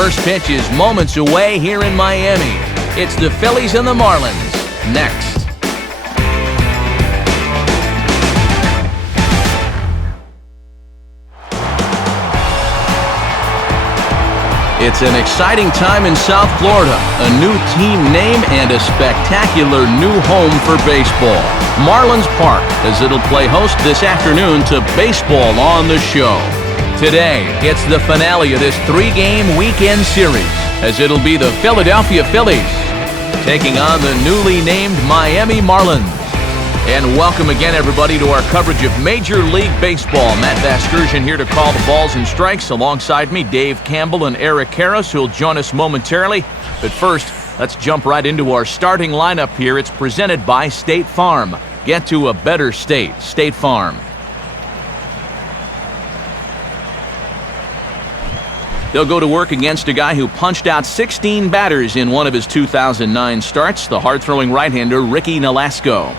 first pitch is moments away here in Miami. It's the Phillies and the Marlins. Next. It's an exciting time in South Florida. A new team name and a spectacular new home for baseball. Marlins Park, as it'll play host this afternoon to Baseball on the Show. Today, it's the finale of this 3-game weekend series, as it'll be the Philadelphia Phillies taking on the newly named Miami Marlins. And welcome again, everybody, to our coverage of Major League Baseball. Matt Vasgersian here to call the balls and strikes. Alongside me, Dave Campbell and Eric Karras, who'll join us momentarily. But first, let's jump right into our starting lineup here. It's presented by State Farm. Get to a better state. State Farm. They'll go to work against a guy who punched out 16 batters in one of his 2009 starts, the hard-throwing right-hander Ricky Nolasco.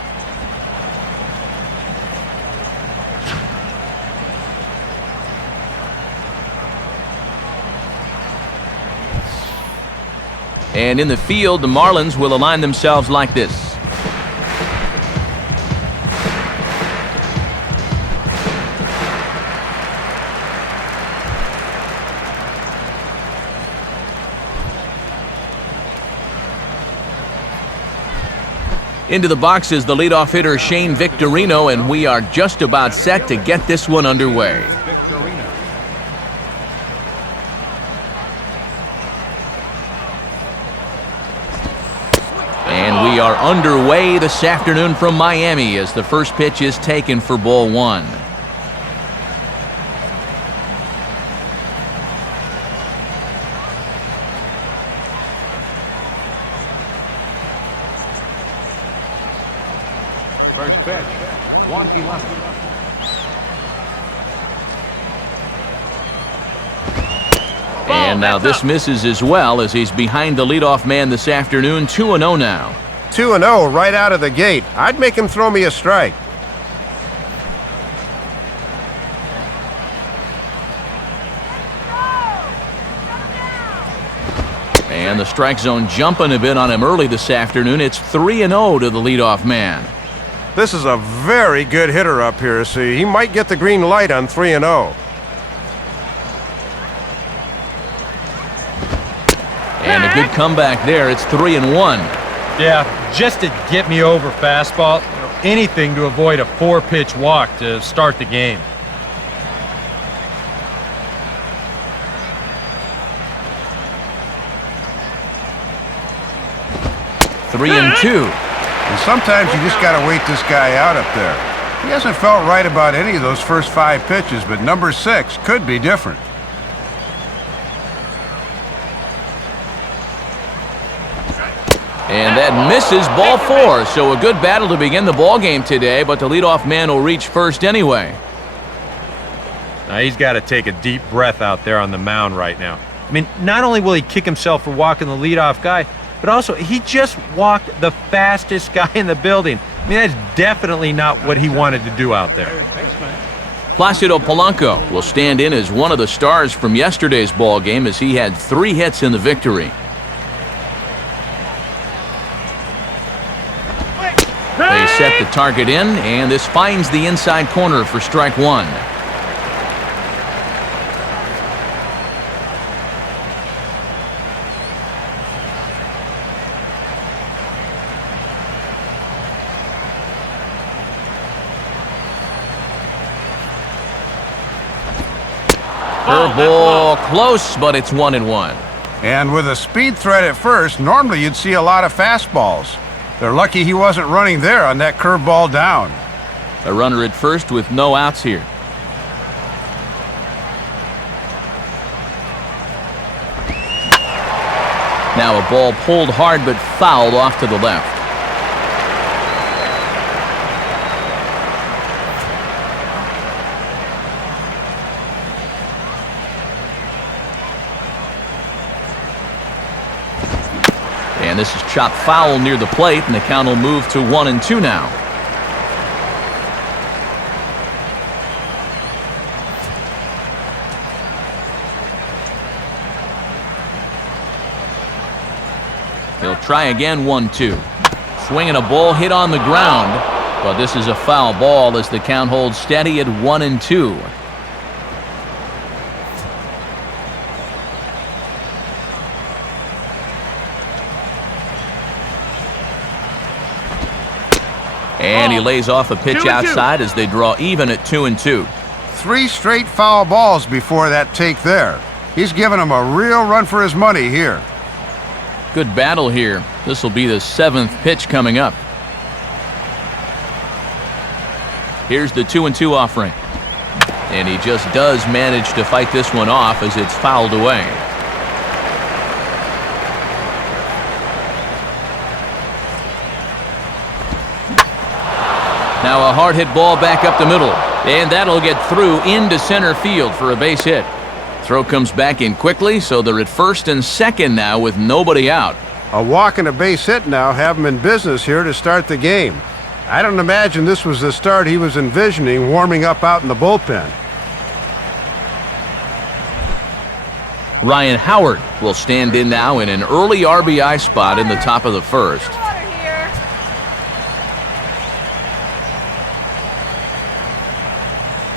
And in the field, the Marlins will align themselves like this. Into the box is the leadoff hitter Shane Victorino, and we are just about set to get this one underway. And we are underway this afternoon from Miami as the first pitch is taken for ball one. First pitch, 1-11. And now this misses as well as he's behind the leadoff man this afternoon. 2-0 now. 2-0 right out of the gate. I'd make him throw me a strike. And the strike zone jumping a bit on him early this afternoon. It's 3-0 to the leadoff man. This is a very good hitter up here, so he might get the green light on 3-0. And a good comeback there. It's 3-1. Yeah, just to get me over fastball. Anything to avoid a 4-pitch walk to start the game. Three and two. And sometimes you just got to wait this guy out up there. He hasn't felt right about any of those first 5 pitches, but number 6 could be different. And that misses, ball 4. So a good battle to begin the ball game today, but the leadoff man will reach first anyway. Now he's got to take a deep breath out there on the mound right now. I mean, not only will he kick himself for walking the leadoff guy, but also he just walked the fastest guy in the building. I mean, that's definitely not what he wanted to do out there. Placido Polanco will stand in as one of the stars from yesterday's ball game as he had 3 hits in the victory. They set the target in, and this finds the inside corner for strike 1. Curveball close, but it's 1-1. And with a speed threat at first, normally you'd see a lot of fastballs. They're lucky he wasn't running there on that curveball down. A runner at first with no outs here. Now a ball pulled hard but fouled off to the left. And this is chopped foul near the plate, and the count will move to 1-2 now. He'll try again, 1-2. Swinging a ball hit on the ground, but this is a foul ball as the count holds steady at 1-2. And he lays off a pitch outside as they draw even at 2-2. 3 straight foul balls before that take there. He's giving him a real run for his money here. Good battle here. This will be the 7th pitch coming up. Here's the 2-2 offering. And he just does manage to fight this one off as it's fouled away. Now a hard hit ball back up the middle, and that'll get through into center field for a base hit. Throw comes back in quickly, so they're at first and second now with nobody out. A walk and a base hit now have him in business here to start the game. I don't imagine this was the start he was envisioning warming up out in the bullpen. Ryan Howard will stand in now in an early RBI spot in the top of the first.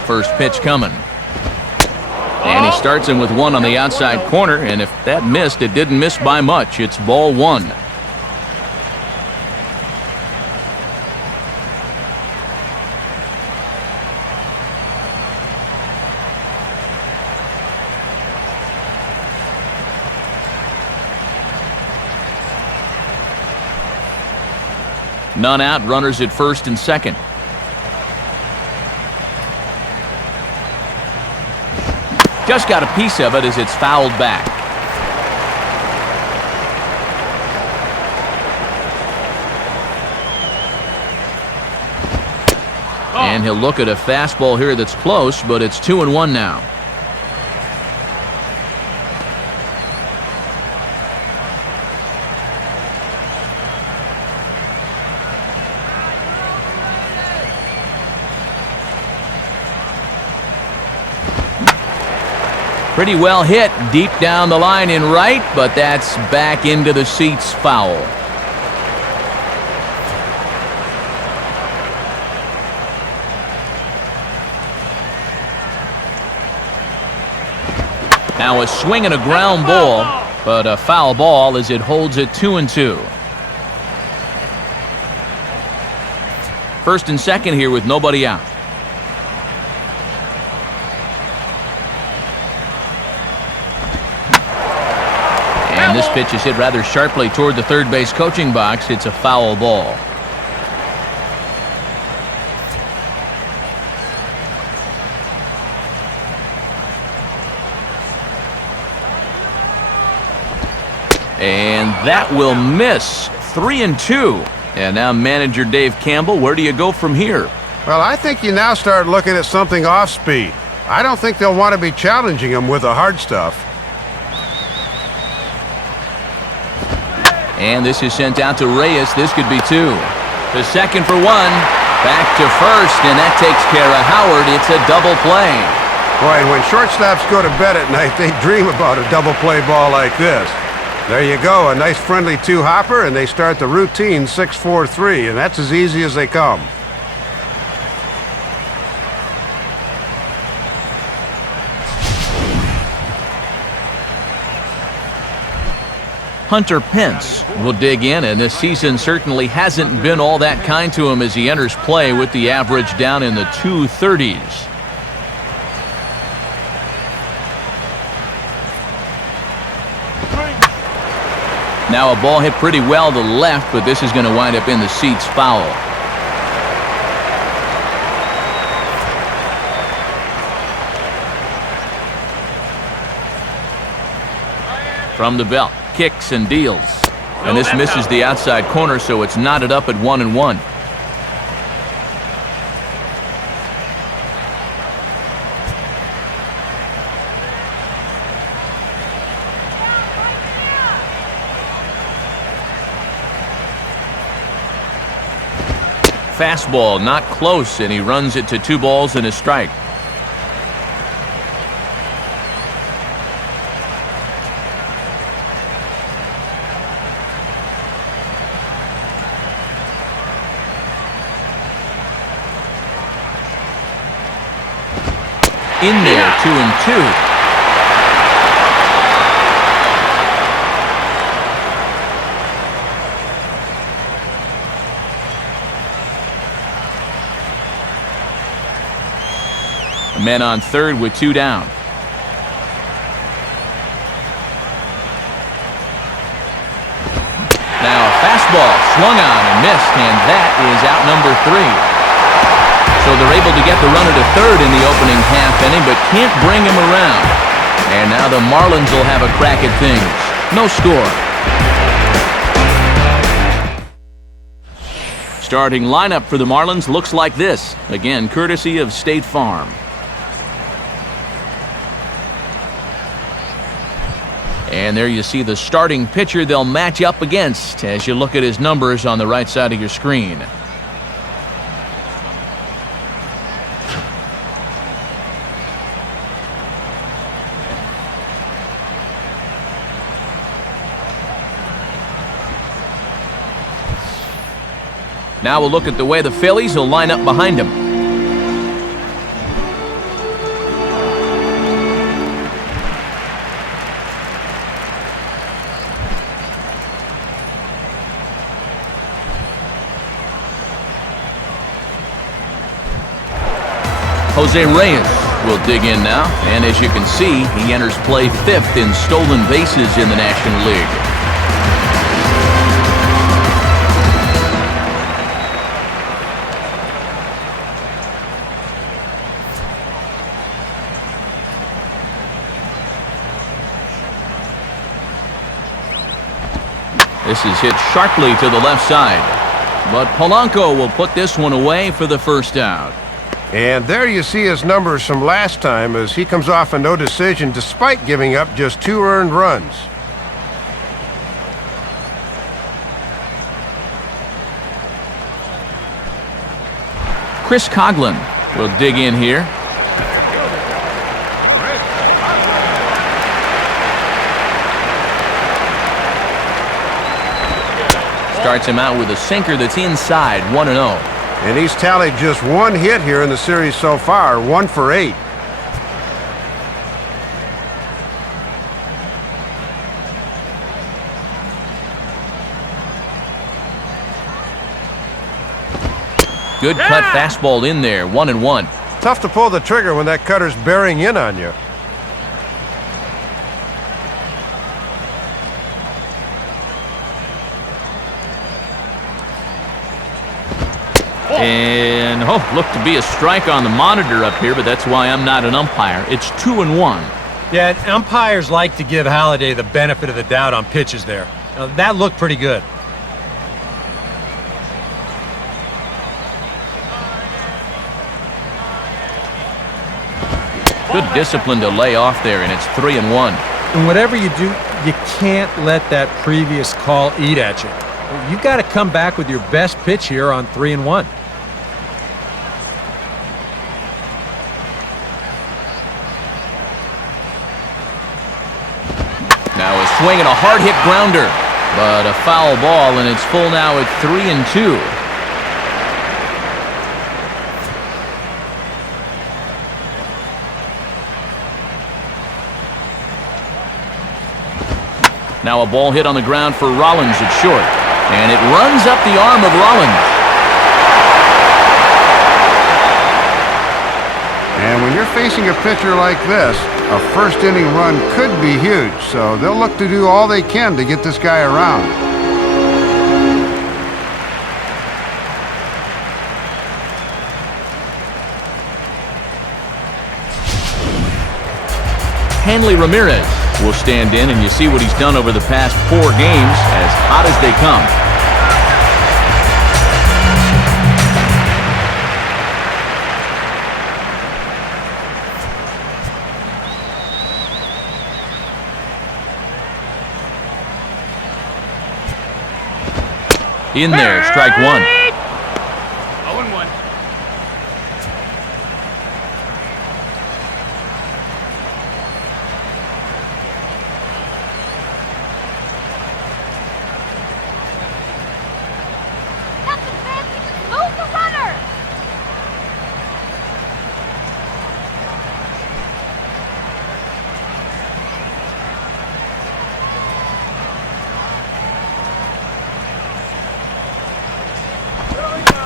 First pitch coming. And he starts him with one on the outside corner, and if that missed, it didn't miss by much. It's ball 1. None out, runners at first and second. Just got a piece of it as it's fouled back. And he'll look at a fastball here that's close, but it's 2-1 now. Pretty well hit deep down the line in right, but that's back into the seats, foul. Now a swing and a ground ball, but a foul ball as it holds it 2-2. First and second here with nobody out. And this pitch is hit rather sharply toward the third base coaching box. It's a foul ball. And that will miss. 3-2. And now manager Dave Campbell, where do you go from here? Well, I think you now start looking at something off speed. I don't think they'll want to be challenging him with the hard stuff. And this is sent out to Reyes. This could be 2. To second for 1. Back to first, and that takes care of Howard. It's a double play. Boy, and when shortstops go to bed at night, they dream about a double play ball like this. There you go, a nice friendly 2-hopper, and they start the routine 6-4-3, and that's as easy as they come. Hunter Pence will dig in, and this season certainly hasn't been all that kind to him as he enters play with the average down in the 230s. Now a ball hit pretty well to left, but this is going to wind up in the seats, foul. From the belt, kicks and deals. And this misses the outside corner, so it's knotted up at 1-1. Fastball not close, and he runs it to 2 balls and a strike. in there, 2-2. Men on third with 2 down. Now a fastball swung on and missed, and that is out number 3. So they're able to get the runner to third in the opening half inning, but can't bring him around. And now the Marlins will have a crack at things. No score. Starting lineup for the Marlins looks like this. Again, courtesy of State Farm. And there you see the starting pitcher they'll match up against as you look at his numbers on the right side of your screen. Now we'll look at the way the Phillies will line up behind him. Jose Reyes will dig in now, and as you can see, he enters play 5th in stolen bases in the National League. This is hit sharply to the left side, but Polanco will put this one away for the first out. And there you see his numbers from last time as he comes off a no decision despite giving up just 2 earned runs. Chris Coghlan will dig in here. Starts him out with a sinker that's inside, 1-0. And he's tallied just 1 hit here in the series so far, 1 for 8. Good cut fastball in there, 1-1. Tough to pull the trigger when that cutter's bearing in on you. And, looked to be a strike on the monitor up here, but that's why I'm not an umpire. It's 2-1. Yeah, umpires like to give Halladay the benefit of the doubt on pitches there. That looked pretty good. Good discipline to lay off there, and it's 3-1. And whatever you do, you can't let that previous call eat at you. You've got to come back with your best pitch here on 3-1. Now a swing and a hard-hit grounder, but a foul ball, and it's full now at 3-2. Now a ball hit on the ground for Rollins at short, and it runs up the arm of Rollins. And when you're facing a pitcher like this, a first-inning run could be huge, so they'll look to do all they can to get this guy around. Hanley Ramirez will stand in, and you see what he's done over the past 4 games, as hot as they come. In there, strike 1. 0-1. Move the runner!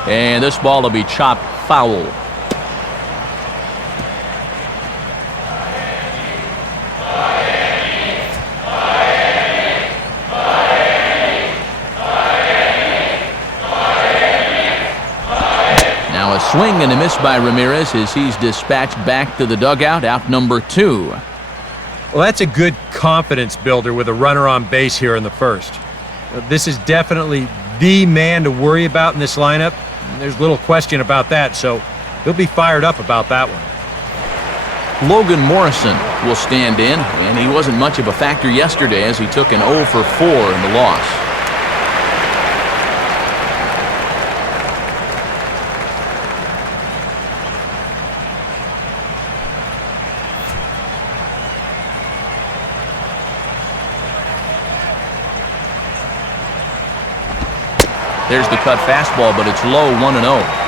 And this ball will be chopped foul. Now a swing and a miss by Ramirez as he's dispatched back to the dugout, out number 2. Well, that's a good confidence builder with a runner on base here in the first. This is definitely the man to worry about in this lineup. There's little question about that, so he'll be fired up about that one. Logan Morrison will stand in, and he wasn't much of a factor yesterday as he took an 0 for 4 in the loss. There's the cut fastball, but it's low, 1-0.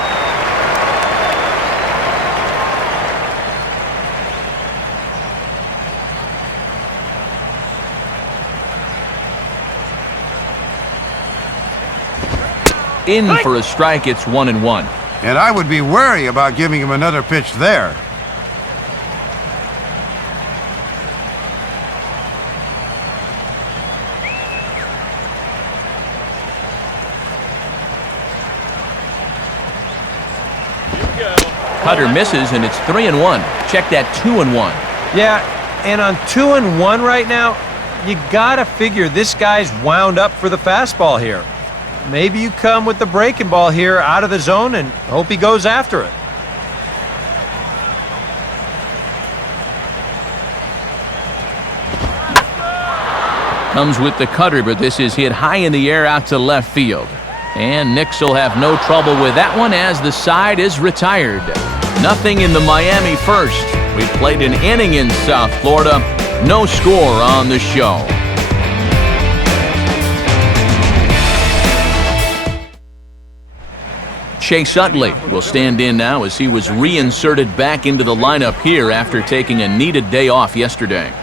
In for a strike, it's 1-1. And I would be wary about giving him another pitch there. Cutter misses, and it's 3-1. Check that 2-1. Yeah, and on 2-1 right now, you gotta figure this guy's wound up for the fastball here. Maybe you come with the breaking ball here out of the zone and hope he goes after it. Comes with the cutter, but this is hit high in the air out to left field. And Nix will have no trouble with that one as the side is retired. Nothing in the Miami first. We've played an inning in South Florida. No score on the show. Chase Utley will stand in now as he was reinserted back into the lineup here after taking a needed day off yesterday.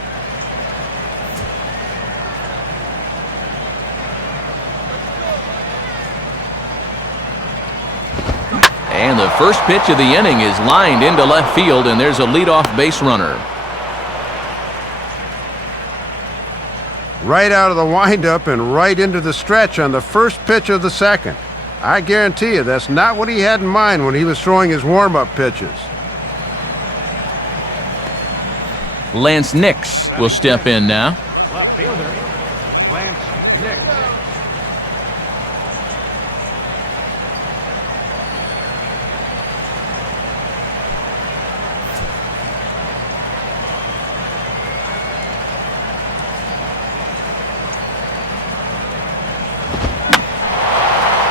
And the first pitch of the inning is lined into left field, and there's a leadoff base runner. Right out of the windup and right into the stretch on the first pitch of the second. I guarantee you that's not what he had in mind when he was throwing his warm-up pitches. Lance Nix will step in now. Left fielder, Lance Nix.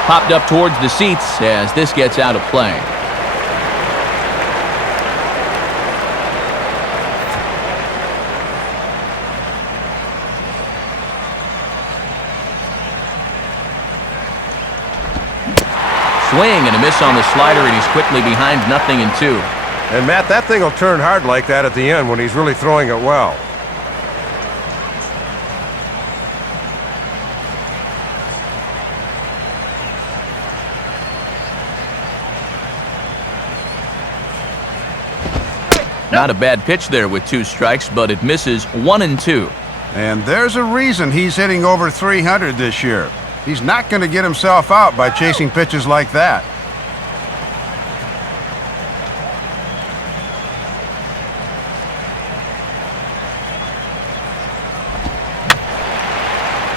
Popped up towards the seats as this gets out of play. Swing and a miss on the slider, and he's quickly behind 0-2. And Matt, that thing will turn hard like that at the end when he's really throwing it well. Not a bad pitch there with 2 strikes, but it misses 1-2. And there's a reason he's hitting over 300 this year. He's not going to get himself out by chasing pitches like that.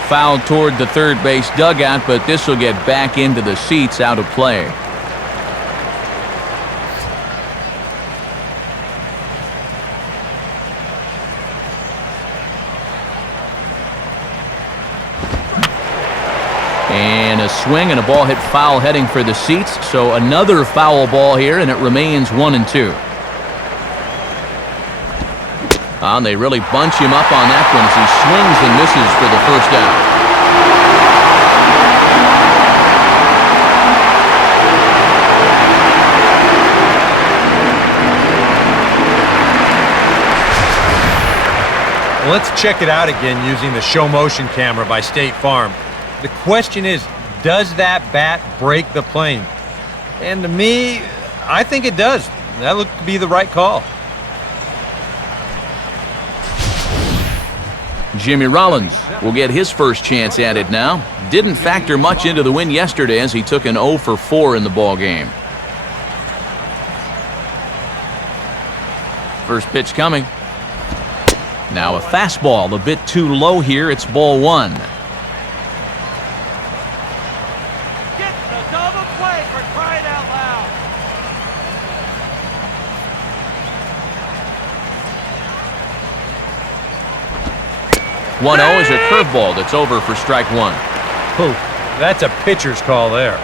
Fouled toward the third base dugout, but this will get back into the seats, out of play. And a swing and a ball hit foul heading for the seats, so another foul ball here, and it remains 1-2. And they really bunch him up on that one as he swings and misses for the first out. Let's check it out again using the show motion camera by State Farm. The question is, does that bat break the plane? And to me, I think it does. That looked to be the right call. Jimmy Rollins will get his first chance at it now. Didn't factor much into the win yesterday as he took an 0 for 4 in the ball game. First pitch coming. Now a fastball, a bit too low here. It's ball 1. Get the double play for crying out loud. 1-0 is a curveball that's over for strike 1. Oh, that's a pitcher's call there.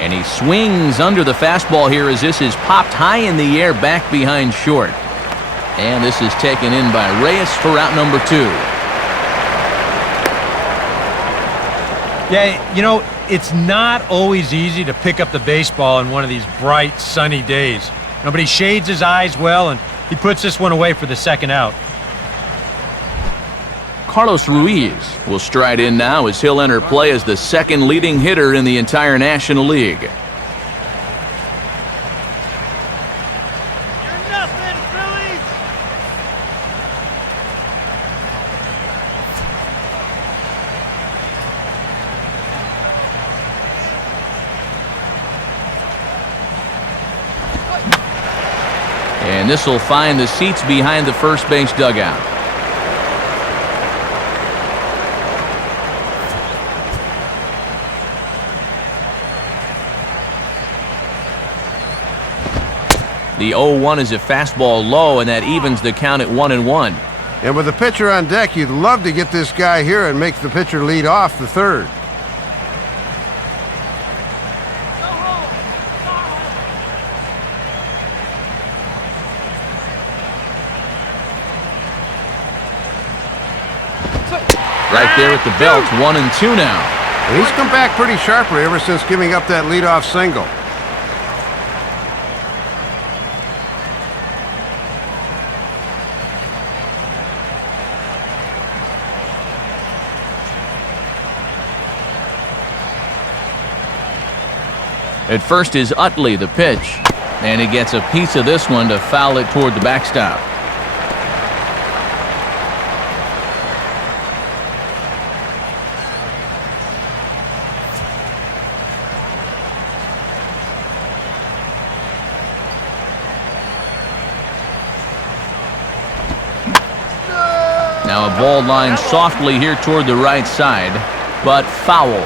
And he swings under the fastball here as this is popped high in the air back behind short. And this is taken in by Reyes for out number 2. Yeah, you know, it's not always easy to pick up the baseball in one of these bright, sunny days. But he shades his eyes well, and he puts this one away for the second out. Carlos Ruiz will stride in now as he'll enter play as the second leading hitter in the entire National League. You're nothing, Phillies! And this will find the seats behind the first base dugout. The 0-1 is a fastball low, and that evens the count at 1-1. And with the pitcher on deck, you'd love to get this guy here and make the pitcher lead off the third. Right there at the belt, 1-2 now. And he's come back pretty sharply ever since giving up that leadoff single. At first is Utley, the pitch. And he gets a piece of this one to foul it toward the backstop. Now a ball lined softly here toward the right side, but foul.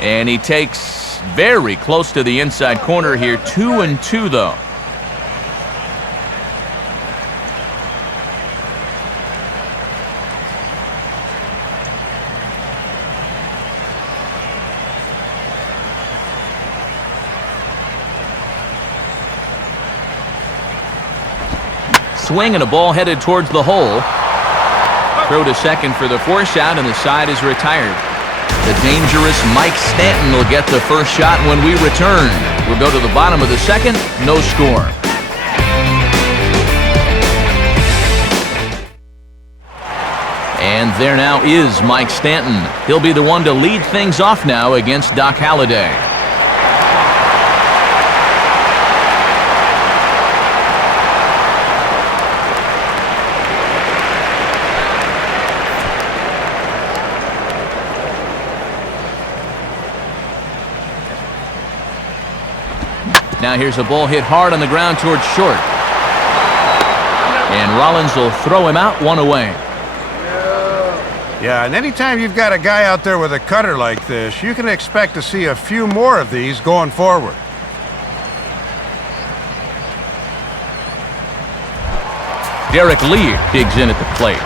And he takes very close to the inside corner here. 2-2 though. Swing and a ball headed towards the hole. Throw to second for the force out, and the side is retired. The dangerous Mike Stanton will get the first shot when we return. We'll go to the bottom of the second, no score. And there now is Mike Stanton. He'll be the one to lead things off now against Doc Halladay. Now here's a ball hit hard on the ground towards short. And Rollins will throw him out, one away. Yeah, and anytime you've got a guy out there with a cutter like this, you can expect to see a few more of these going forward. Derek Lee digs in at the plate.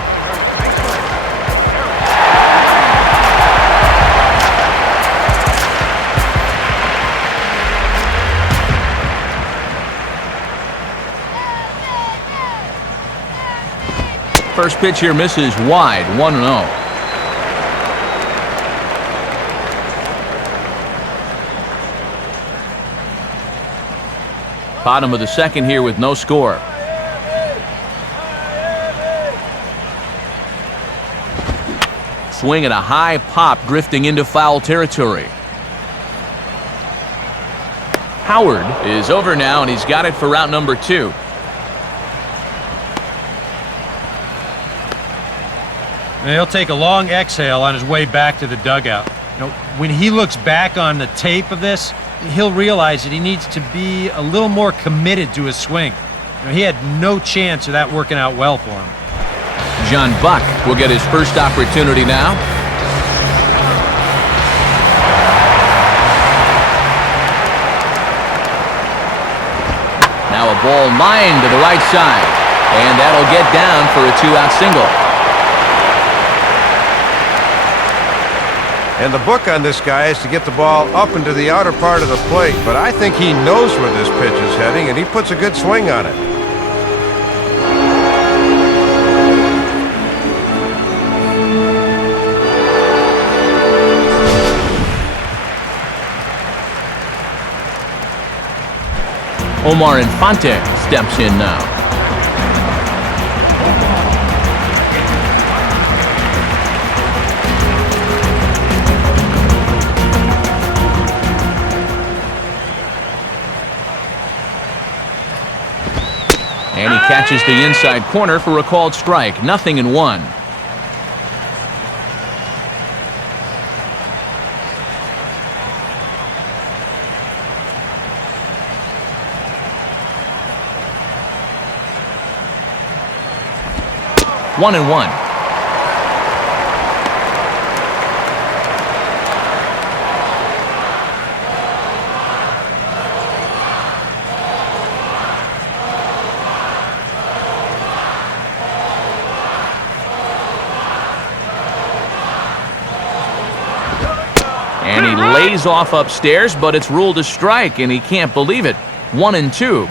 First pitch here misses wide, 1-0. Bottom of the second here with no score. Swing and a high pop drifting into foul territory. Howard is over now, and he's got it for out number 2. And he'll take a long exhale on his way back to the dugout. You know, when he looks back on the tape of this, he'll realize that he needs to be a little more committed to his swing. You know, he had no chance of that working out well for him. John Buck will get his first opportunity now. Now a ball lined to the right side, and that'll get down for a 2-out single. And the book on this guy is to get the ball up into the outer part of the plate, but I think he knows where this pitch is heading, and he puts a good swing on it. Omar Infante steps in now. And he catches the inside corner for a called strike. 0-1. One and one. And he lays off upstairs, but it's ruled a strike, and he can't believe it. 1-2.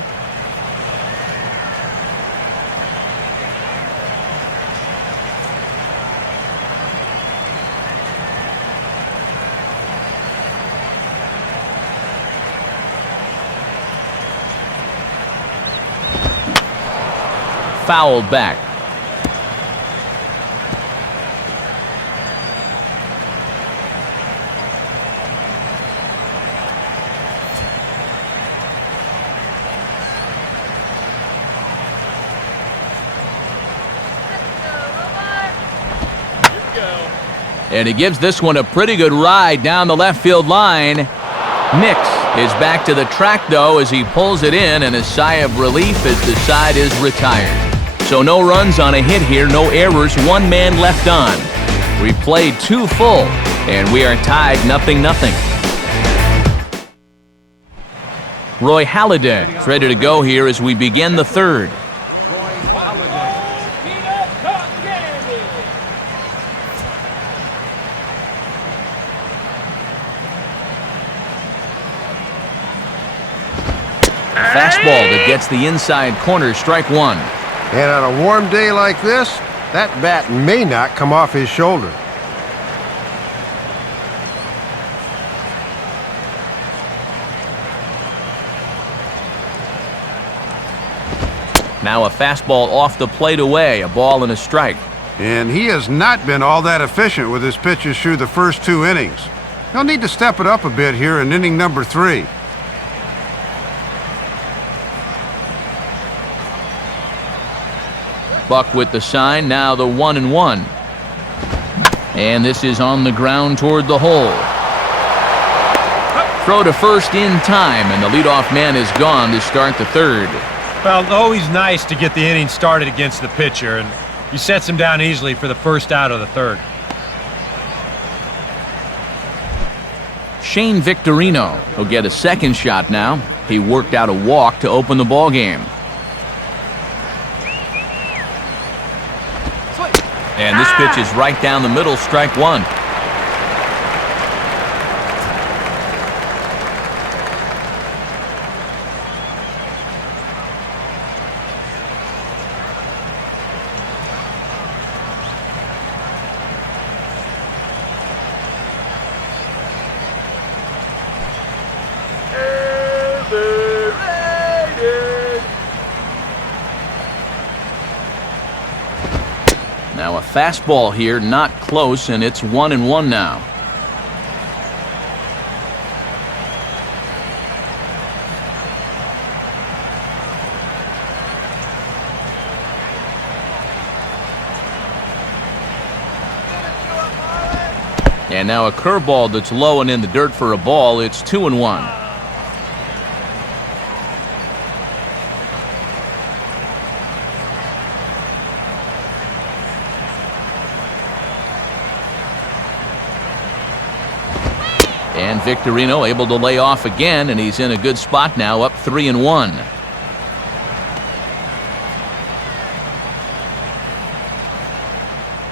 Fouled back. And he gives this one a pretty good ride down the left field line. Nix is back to the track, though, as he pulls it in, and a sigh of relief as the side is retired. So no runs on a hit here, no errors, 1 man left on. We played 2 full, and we are tied 0-0. Roy Halladay is ready to go here as we begin the third. Fastball that gets the inside corner, strike 1. And on a warm day like this, that bat may not come off his shoulder. Now a fastball off the plate away, a ball and a strike. And he has not been all that efficient with his pitches through the first 2 innings. He'll need to step it up a bit here in inning number 3. Buck with the sign, now the 1-1. And this is on the ground toward the hole. Throw to first in time, and the leadoff man is gone to start the third. Well, always nice to get the inning started against the pitcher, and he sets him down easily for the first out of the third. Shane Victorino will get a second shot now. He worked out a walk to open the ball game. And this pitch is right down the middle, strike 1. fastball here, not close, and it's 1-1 now. And now a curveball that's low and in the dirt for a ball. It's 2-1. And Victorino able to lay off again, and he's in a good spot now, up 3-1.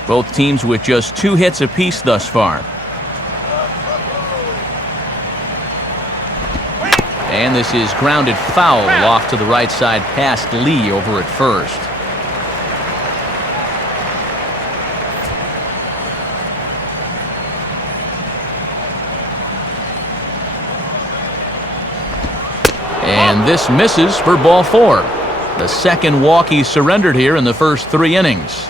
Both teams with just 2 hits apiece thus far. And this is grounded foul off to the right side past Lee over at first. And this misses for ball 4. The second walk he surrendered here in the first 3 innings.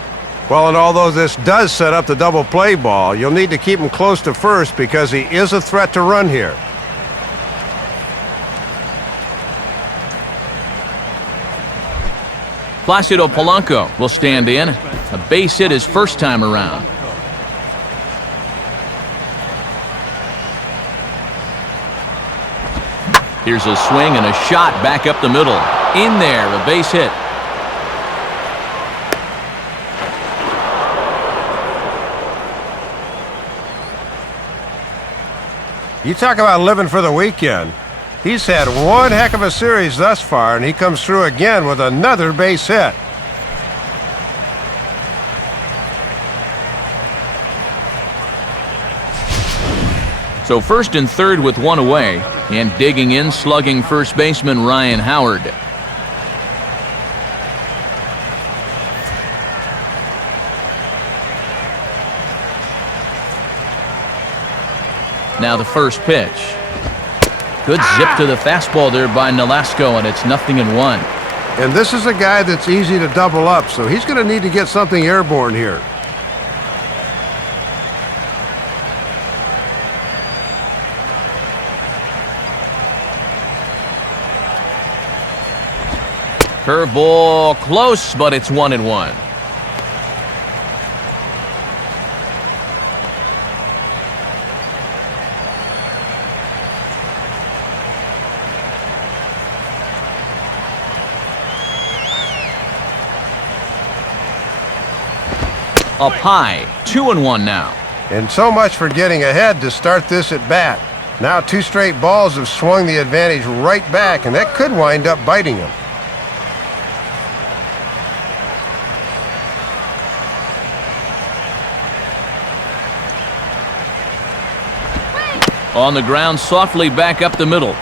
Well, and although this does set up the double play ball, you'll need to keep him close to first because he is a threat to run here. Placido Polanco will stand in. A base hit his first time around. Here's a swing and a shot back up the middle. In there, a base hit. You talk about living for the weekend. He's had one heck of a series thus far, and he comes through again with another base hit. So first and third with 1 away, and digging in, slugging first baseman Ryan Howard. Now the first pitch. Good zip to the fastball there by Nolasco, and it's 0-1. And this is a guy that's easy to double up, so he's going to need to get something airborne here. Curveball close, but it's 1-1. Up high, 2-1 now. And so much for getting ahead to start this at bat. Now 2 straight balls have swung the advantage right back, and that could wind up biting him. On the ground, softly back up the middle.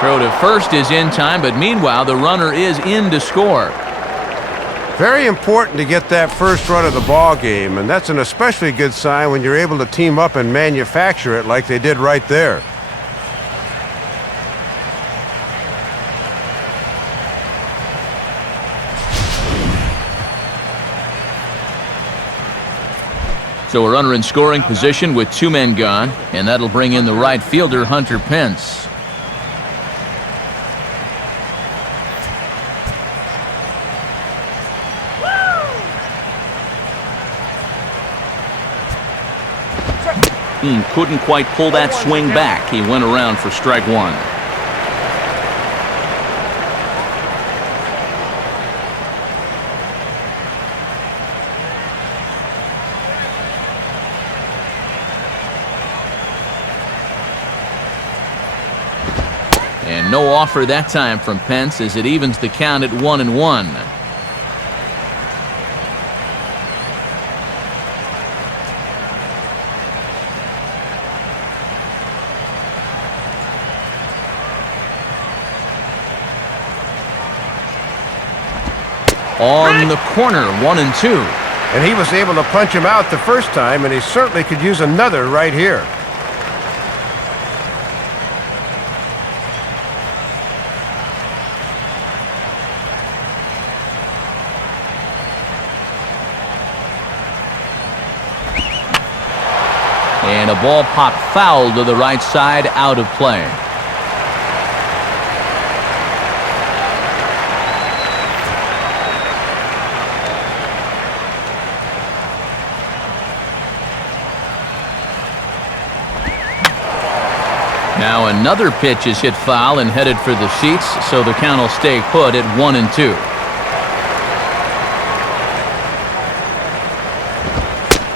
Throw to first is in time, but meanwhile the runner is in to score. Very important to get that first run of the ball game, and that's an especially good sign when you're able to team up and manufacture it like they did right there. So a runner in scoring position with 2 men gone, and that'll bring in the right fielder Hunter Pence. Couldn't quite pull that swing back. He went around for strike 1. And no offer that time from Pence as it evens the count at 1-1. On the corner, 1-2. And he was able to punch him out the first time, and he certainly could use another right here. And a ball popped foul to the right side, out of play. Now another pitch is hit foul and headed for the seats, so the count will stay put at 1-2.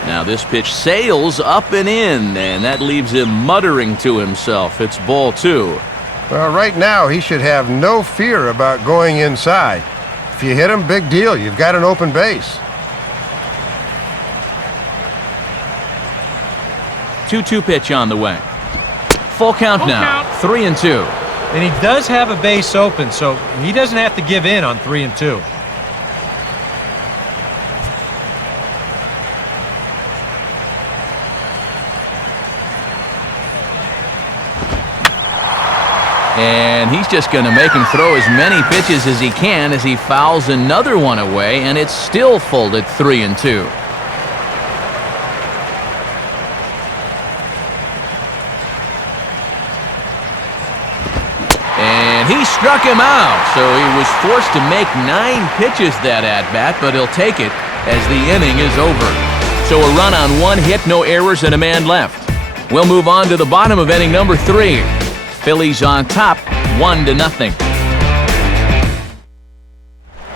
Now this pitch sails up and in, and that leaves him muttering to himself. It's ball 2. Well, right now he should have no fear about going inside. If you hit him, big deal. You've got an open base. 2-2 pitch on the way. Full count now, 3-2. And he does have a base open, so he doesn't have to give in on 3-2. And he's just going to make him throw as many pitches as he can as he fouls another one away, and it's still full at 3-2. And he struck him out, so he was forced to make 9 pitches that at-bat, but he'll take it as the inning is over. So a run on 1 hit, no errors, and a man left. We'll move on to the bottom of inning number 3. Phillies on top, 1-0.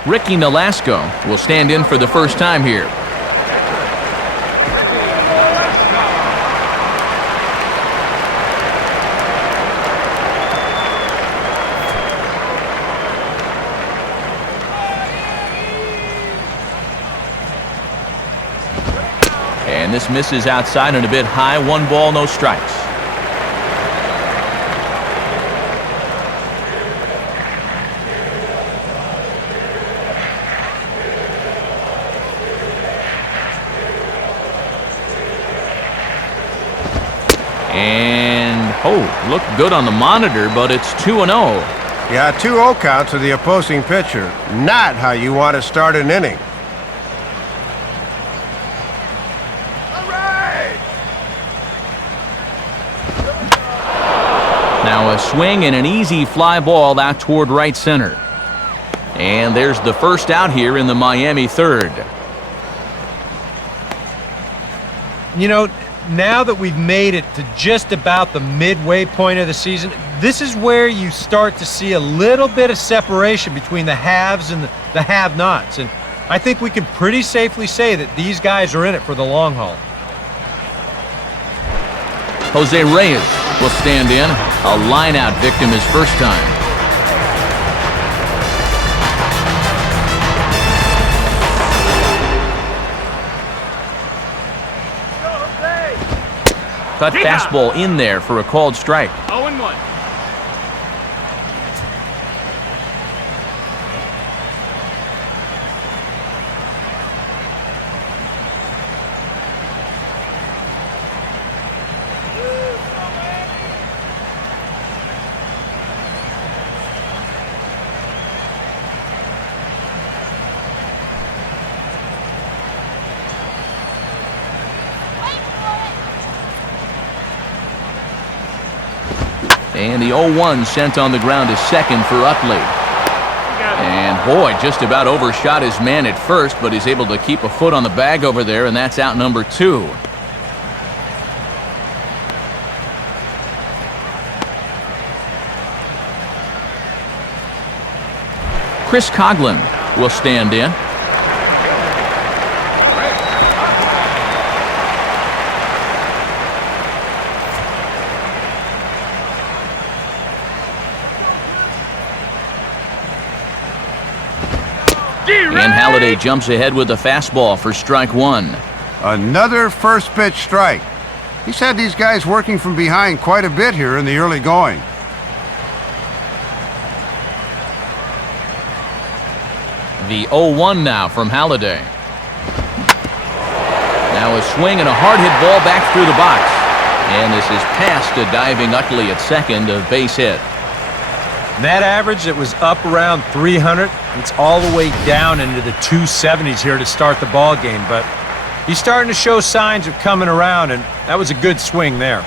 Ricky Nolasco will stand in for the first time here. And this misses outside and a bit high. 1 ball, no strikes. And, looked good on the monitor, but it's 2-0. Yeah, 2-0 count to the opposing pitcher. Not how you want to start an inning. Now a swing and an easy fly ball out toward right center. And there's the first out here in the Miami third. You know, now that we've made it to just about the midway point of the season, this is where you start to see a little bit of separation between the haves and the have-nots. And I think we can pretty safely say that these guys are in it for the long haul. Jose Reyes will stand in. A line-out victim his first time. Cut fastball in there for a called strike. 0-1. And the 0-1 sent on the ground to second for Utley. And boy, just about overshot his man at first, but he's able to keep a foot on the bag over there, and that's out number 2. Chris Coghlan will stand in. And Halladay jumps ahead with a fastball for strike 1. Another first pitch strike. He's had these guys working from behind quite a bit here in the early going. The 0-1 now from Halladay. Now a swing and a hard hit ball back through the box. And this is past a diving Utley at second, a base hit. That average, it was up around 300. It's all the way down into the 270s here to start the ball game. But He's starting to show signs of coming around, and that was a good swing there.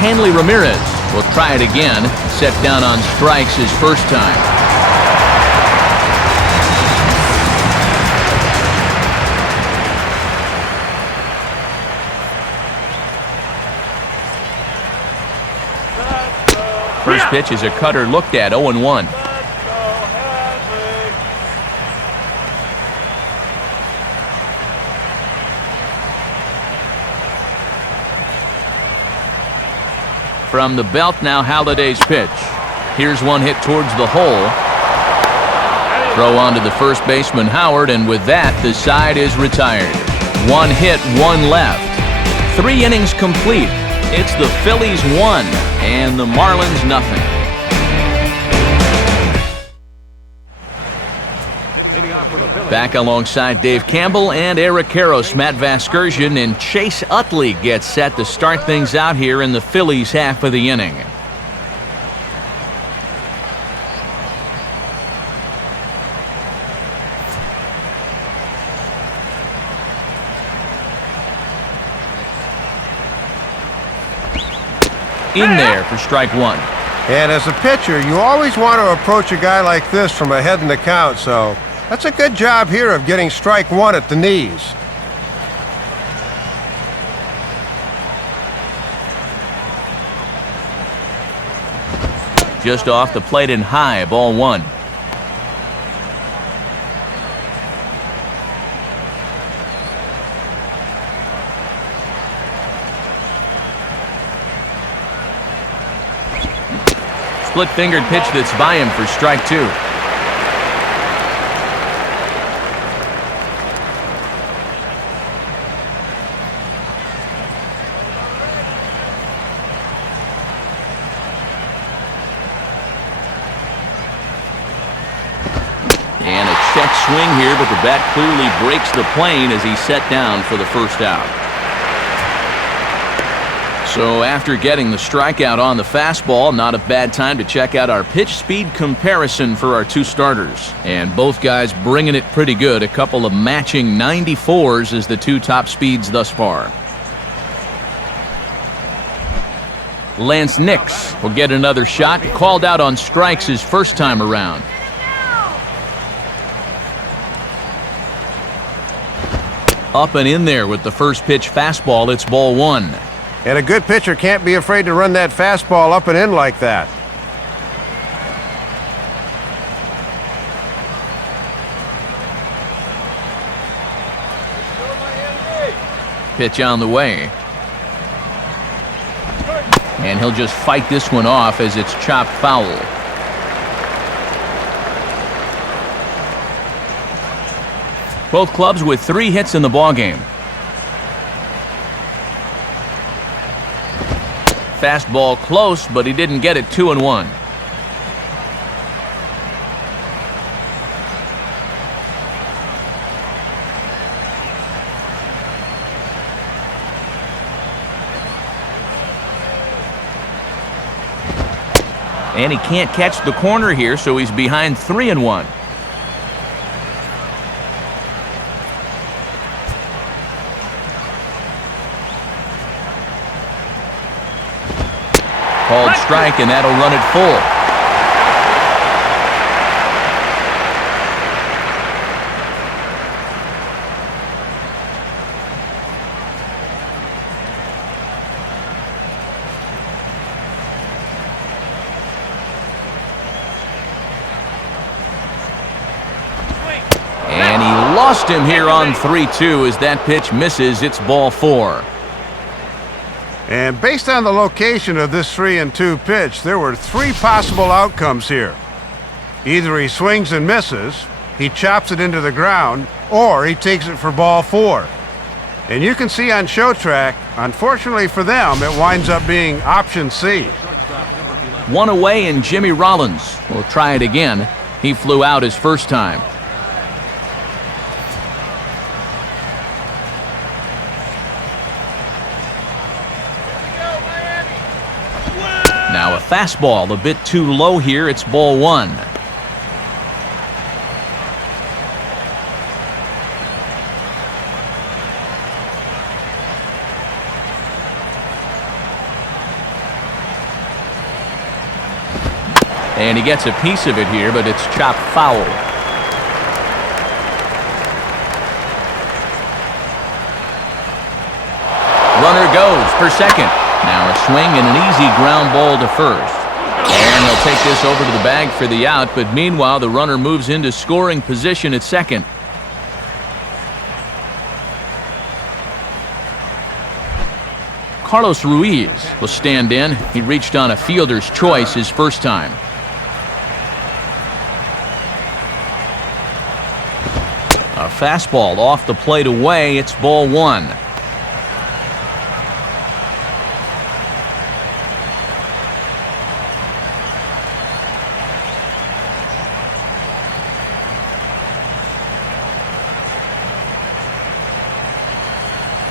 Hanley Ramirez will try it again, set down on strikes his first time. First pitch is a cutter looked at, 0-1. From the belt now, Halliday's pitch. Here's one hit towards the hole. Throw on to the first baseman, Howard, and with that, the side is retired. One hit, one left. 3 innings complete. It's the Phillies 1 and the Marlins nothing. Back alongside Dave Campbell and Eric Karros, Matt Vasgersian, and Chase Utley gets set to start things out here in the Phillies half of the inning. In there for strike 1. And as a pitcher, you always want to approach a guy like this from ahead in the count, so that's a good job here of getting strike 1 at the knees. Just off the plate and high, ball 1. Split-fingered pitch that's by him for strike 2. And a check swing here, but the bat clearly breaks the plane as he's set down for the first out. So after getting the strikeout on the fastball, not a bad time to check out our pitch speed comparison for our 2 starters. And both guys bringing it pretty good. A couple of matching 94s as the 2 top speeds thus far. Lance Nix will get another shot. Called out on strikes his first time around. Up and in there with the first pitch fastball. It's ball 1. And a good pitcher can't be afraid to run that fastball up and in like that. Pitch on the way. And he'll just fight this one off as it's chopped foul. Both clubs with 3 hits in the ballgame. Fastball close, but he didn't get it. 2-1. And he can't catch the corner here, so he's behind 3-1. Called strike, and that'll run it full. And he lost him here on 3-2 as that pitch misses. It's ball 4. And based on the location of this 3-2 pitch, there were 3 possible outcomes here. Either he swings and misses, he chops it into the ground, or he takes it for ball 4. And you can see on Show Track, unfortunately for them, it winds up being option C. 1 away, and Jimmy Rollins will try it again. He flew out his first time. Now a fastball a bit too low here. It's ball one. And he gets a piece of it here, but it's chopped foul. Runner goes for second. Now a swing and an easy ground ball to first. And he'll take this over to the bag for the out, but meanwhile the runner moves into scoring position at second. Carlos Ruiz will stand in. He reached on a fielder's choice his first time. A fastball off the plate away. It's ball one.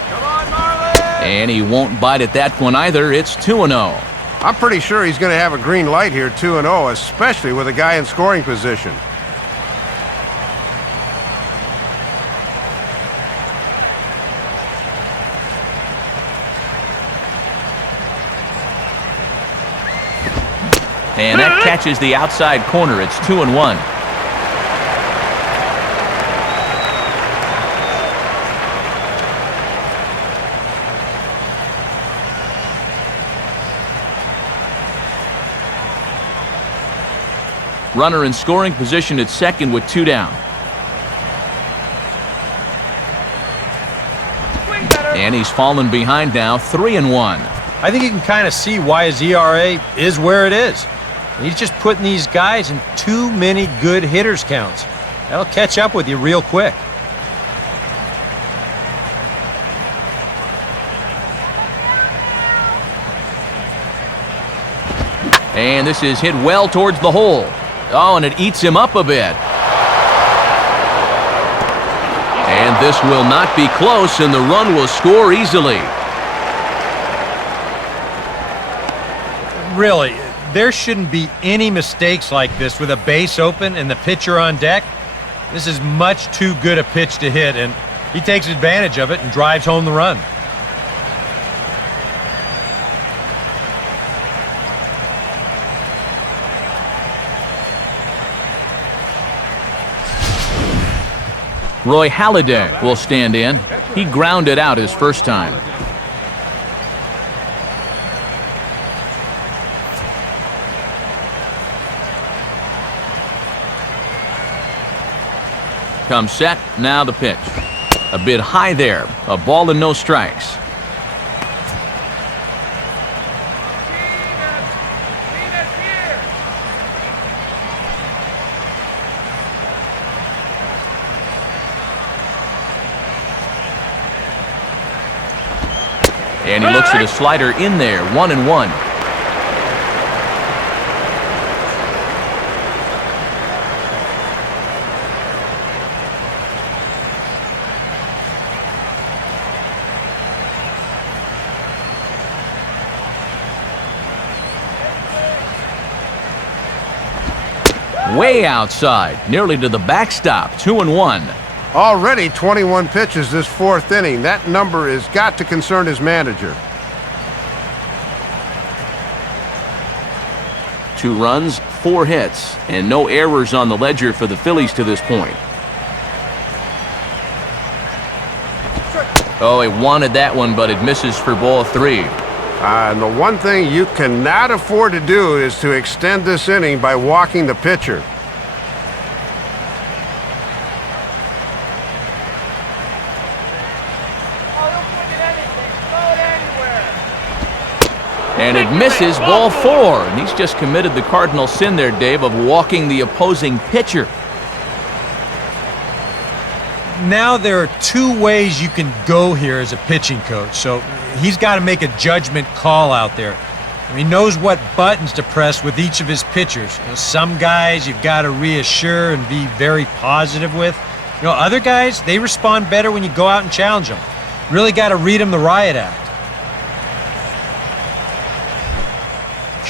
Come on, Marlins! And he won't bite at that one either. It's 2-0. I'm pretty sure he's going to have a green light here, 2-0, especially with a guy in scoring position. And that catches the outside corner. It's 2-1. Runner in scoring position at second with 2 down. And he's fallen behind now, 3-1. I think you can kind of see why his ERA is where it is. He's just putting these guys in too many good hitters counts. That'll catch up with you real quick. And this is hit well towards the hole. Oh, and it eats him up a bit. And this will not be close, and the run will score easily. Really, there shouldn't be any mistakes like this with a base open and the pitcher on deck. This is much too good a pitch to hit, and he takes advantage of it and drives home the run. Roy Halladay will stand in. He grounded out his first time. Comes set, now the pitch. A bit high there, a ball and no strikes. And he looks at a slider in there, 1-1. Way outside, nearly to the backstop, 2-1. Already 21 pitches this fourth inning. That number has got to concern his manager. 2 runs, 4 hits, and no errors on the ledger for the Phillies to this point. Oh, he wanted that one, but it misses for ball 3. And the one thing you cannot afford to do is to extend this inning by walking the pitcher. And it misses, ball 4. And he's just committed the cardinal sin there, Dave, of walking the opposing pitcher. Now there are 2 ways you can go here as a pitching coach, so he's got to make a judgment call out there. He knows what buttons to press with each of his pitchers. Some guys you've got to reassure and be very positive with. Other guys, they respond better when you go out and challenge them. Really got to read them the riot act.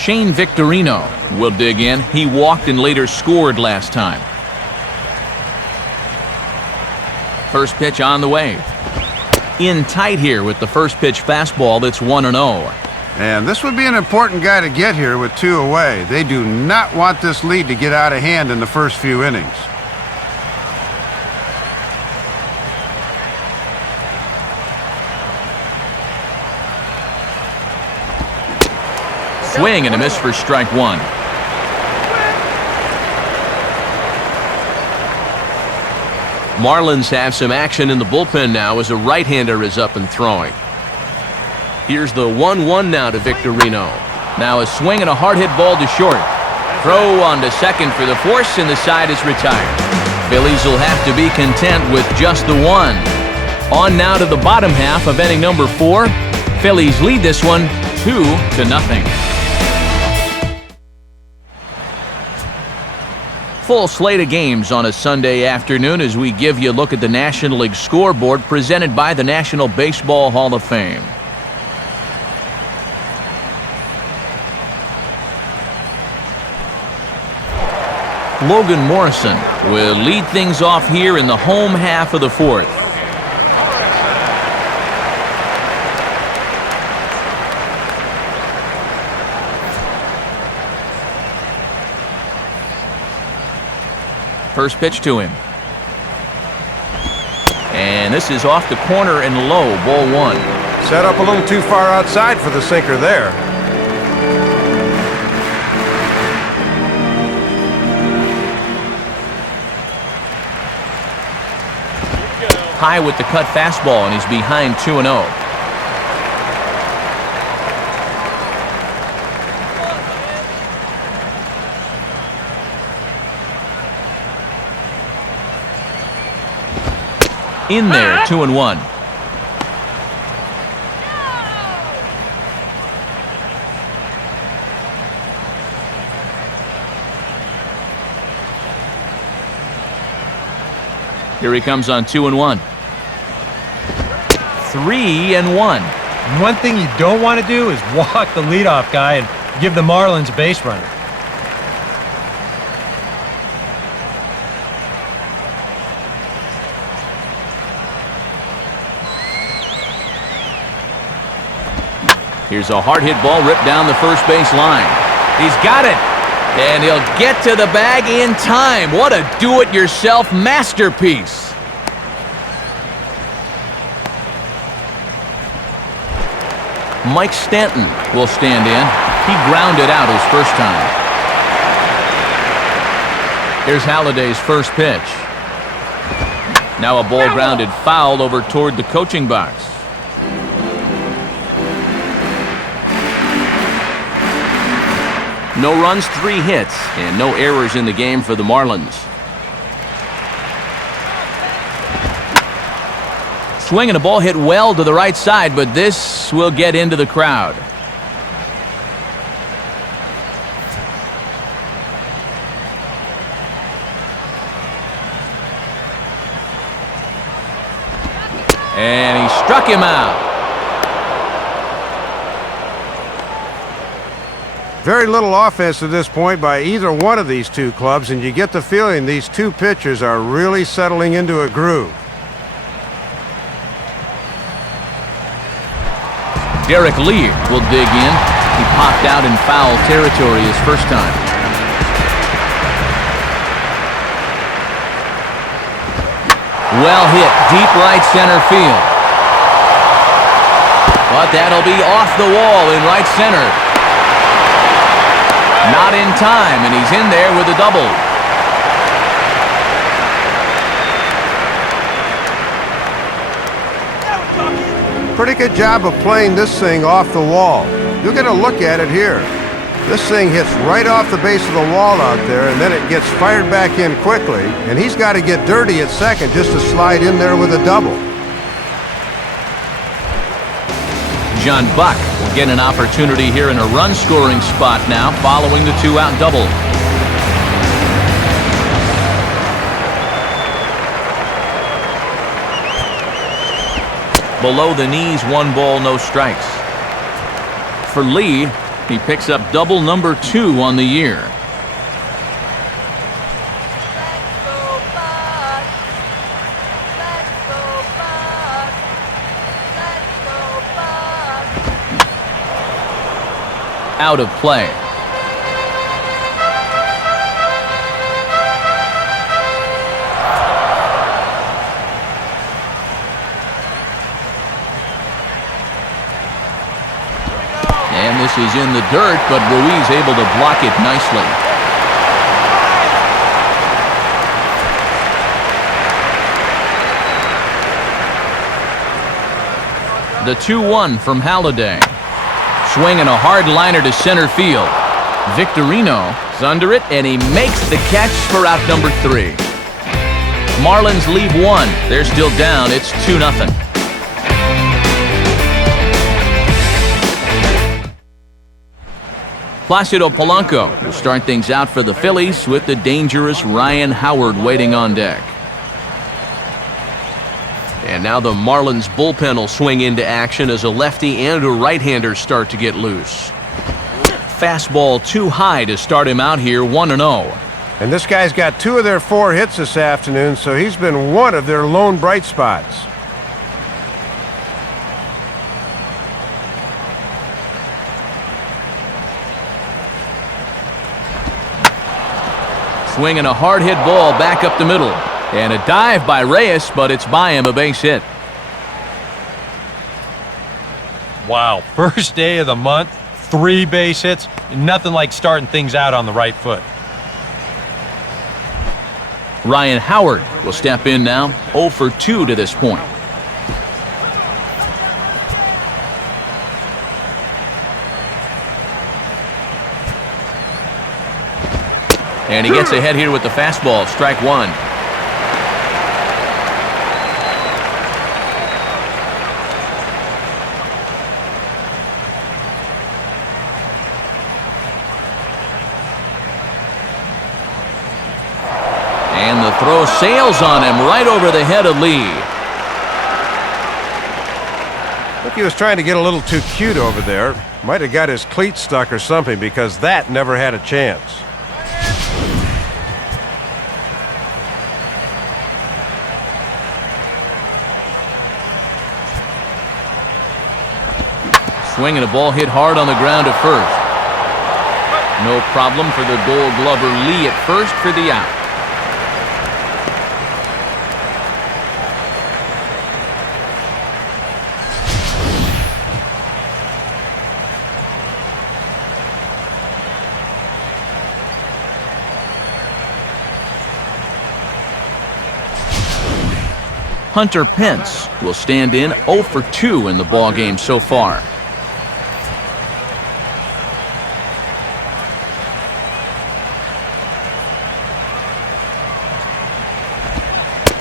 Shane Victorino will dig in. He walked and later scored last time. First pitch on the way. In tight here with the first pitch fastball that's 1-0. And this would be an important guy to get here with 2 away. They do not want this lead to get out of hand in the first few innings. Swing and a miss for strike 1. Marlins have some action in the bullpen now as a right-hander is up and throwing. Here's the 1-1 now to Victorino. Now a swing and a hard hit ball to short. Throw on to second for the force, and the side is retired. Phillies will have to be content with just the 1. On now to the bottom half of inning number 4. Phillies lead this one 2-0. Full slate of games on a Sunday afternoon as we give you a look at the National League scoreboard presented by the National Baseball Hall of Fame. Logan Morrison will lead things off here in the home half of the 4th. First pitch to him. And this is off the corner and low, ball 1. Set up a little too far outside for the sinker there. High with the cut fastball, and he's behind 2-0. In there, 2-1. Here he comes on 2-1. 3-1. One thing you don't want to do is walk the leadoff guy and give the Marlins a base runner. Here's a hard hit ball ripped down the first base line. He's got it. And he'll get to the bag in time. What a do-it-yourself masterpiece. Mike Stanton will stand in. He grounded out his first time. Here's Halliday's first pitch. Now a ball grounded foul over toward the coaching box. No runs, 3 hits, and no errors in the game for the Marlins. Swing and a ball hit well to the right side, but this will get into the crowd. And he struck him out. Very little offense at this point by either one of these two clubs, and you get the feeling these two pitchers are really settling into a groove. Derek Lee will dig in. He popped out in foul territory his first time. Well hit, deep right center field. But that'll be off the wall in right center. Not in time, and he's in there with a double. Pretty good job of playing this thing off the wall. You'll get a look at it here. This thing hits right off the base of the wall out there, and then it gets fired back in quickly, and he's got to get dirty at second just to slide in there with a double. John Buck will get an opportunity here in a run-scoring spot now following the 2-out double. Below the knees, 1 ball, no strikes. For Lee, He picks up double number 2 on the year. Out of play. And this is in the dirt, but Ruiz able to block it nicely. The 2-1 from Halladay. Swinging a hard liner to center field. Victorino is under it, and he makes the catch for out number 3. Marlins leave 1. They're still down. It's 2-0. Placido Polanco will start things out for the Phillies with the dangerous Ryan Howard waiting on deck. And now the Marlins bullpen will swing into action as a lefty and a right-hander start to get loose. Fastball too high to start him out here, 1-0. And this guy's got 2 of their 4 hits this afternoon, so he's been one of their lone bright spots. Swinging a hard hit ball back up the middle. And a dive by Reyes, but it's by him, a base hit. Wow, first day of the month, 3 base hits. Nothing like starting things out on the right foot. Ryan Howard will step in now, 0 for 2 to this point. And he gets ahead here with the fastball, strike 1. And the throw sails on him right over the head of Lee. I think he was trying to get a little too cute over there. Might have got his cleat stuck or something, because that never had a chance. Swinging a ball hit hard on the ground at first. No problem for the Gold Glover Lee at first for the out. Hunter Pence will stand in 0 for 2 in the ballgame so far.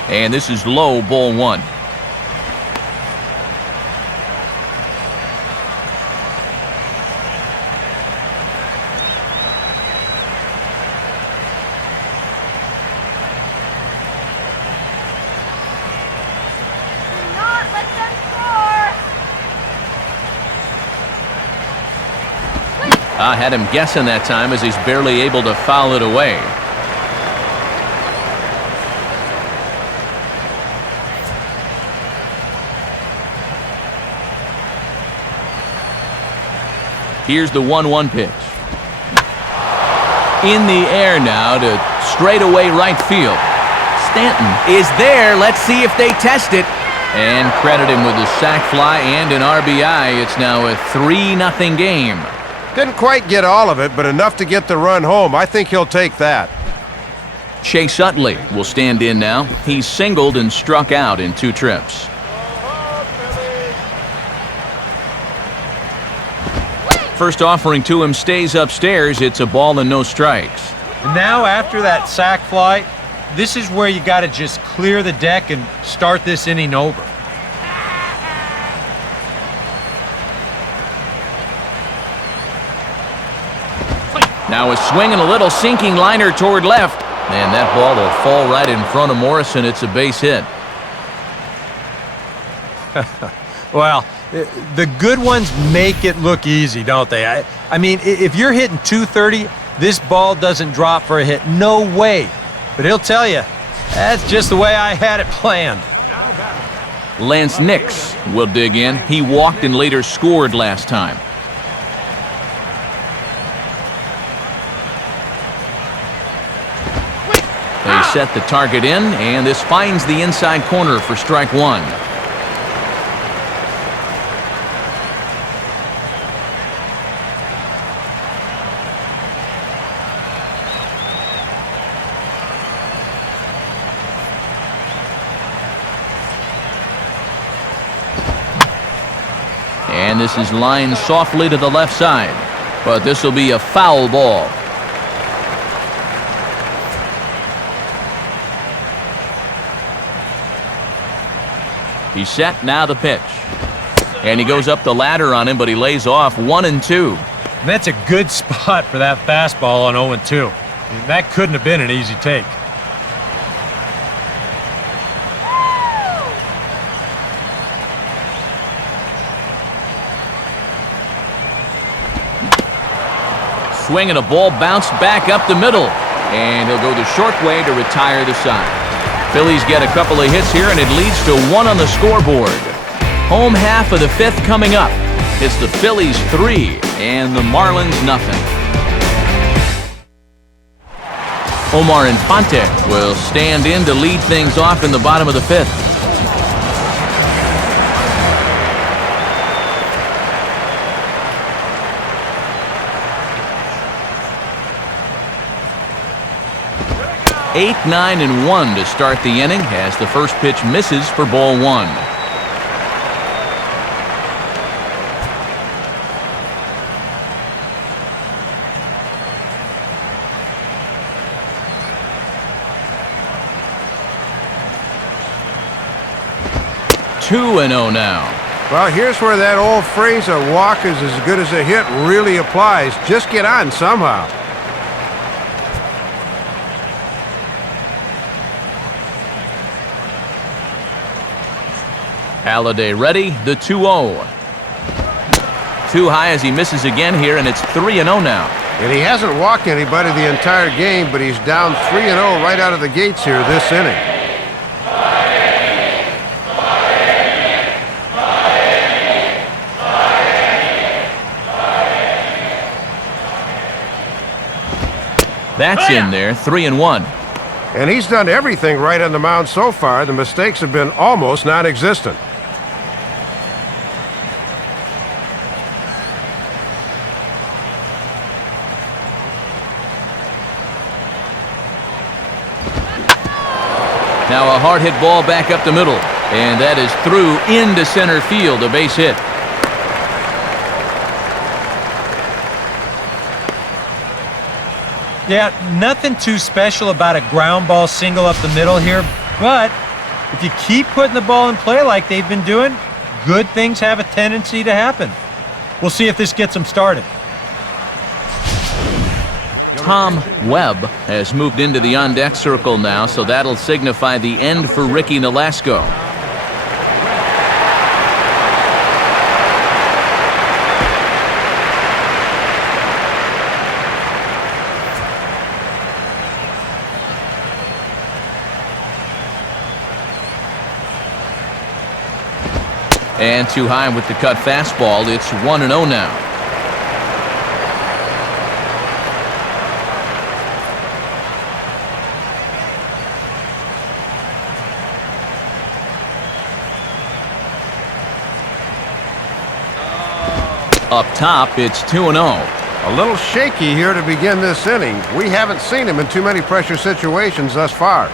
And this is low, ball 1. I had him guessing that time as he's barely able to foul it away. Here's the 1-1 pitch. In the air now to straightaway right field. Stanton is there. Let's see if they test it. And credit him with a sac fly and an RBI. It's now a 3-0 game. Didn't quite get all of it, but enough to get the run home. I think he'll take that. Chase Utley will stand in now. He's singled and struck out in 2 trips. First offering to him stays upstairs. It's a ball and no strikes. And now after that sac fly, this is where you got to just clear the deck and start this inning over. Now a swing and a little sinking liner toward left. And that ball will fall right in front of Morrison. It's a base hit. Well, the good ones make it look easy, don't they? I mean, if you're hitting 230, this ball doesn't drop for a hit. No way. But he'll tell you, that's just the way I had it planned. Lance Nix will dig in. He walked and later scored last time. They set the target in, and this finds the inside corner for strike one. And this is lined softly to the left side, but this will be a foul ball. He's set, now the pitch. And he goes up the ladder on him, but he lays off 1-2. And that's a good spot for that fastball on 0-2. I mean, that couldn't have been an easy take. Swing and a ball bounced back up the middle. And he'll go the short way to retire the side. Phillies get a couple of hits here, and it leads to 1 on the scoreboard. Home half of the 5th coming up. It's the Phillies 3 and the Marlins nothing. Omar Infante will stand in to lead things off in the bottom of the 5th. Eight, 9, and 1 to start the inning as the first pitch misses for ball 1. Two and 0 now. Well, here's where that old phrase, a walk is as good as a hit, really applies. Just get on somehow. Halladay ready, the 2-0. Too high as he misses again here, and it's 3-0 now. And he hasn't walked anybody the entire game, but he's down 3-0 right out of the gates here this inning. That's in there, 3-1. And he's done everything right on the mound so far. The mistakes have been almost non-existent. Now a hard hit ball back up the middle, and that is through into center field, a base hit. Yeah, nothing too special about a ground ball single up the middle here, but if you keep putting the ball in play like they've been doing, good things have a tendency to happen. We'll see if this gets them started. Tom Webb has moved into the on-deck circle now, so that'll signify the end for Ricky Nolasco. And too high with the cut fastball. It's 1-0 now. Up top, it's 2-0. A little shaky here to begin this inning. We haven't seen him in too many pressure situations thus far.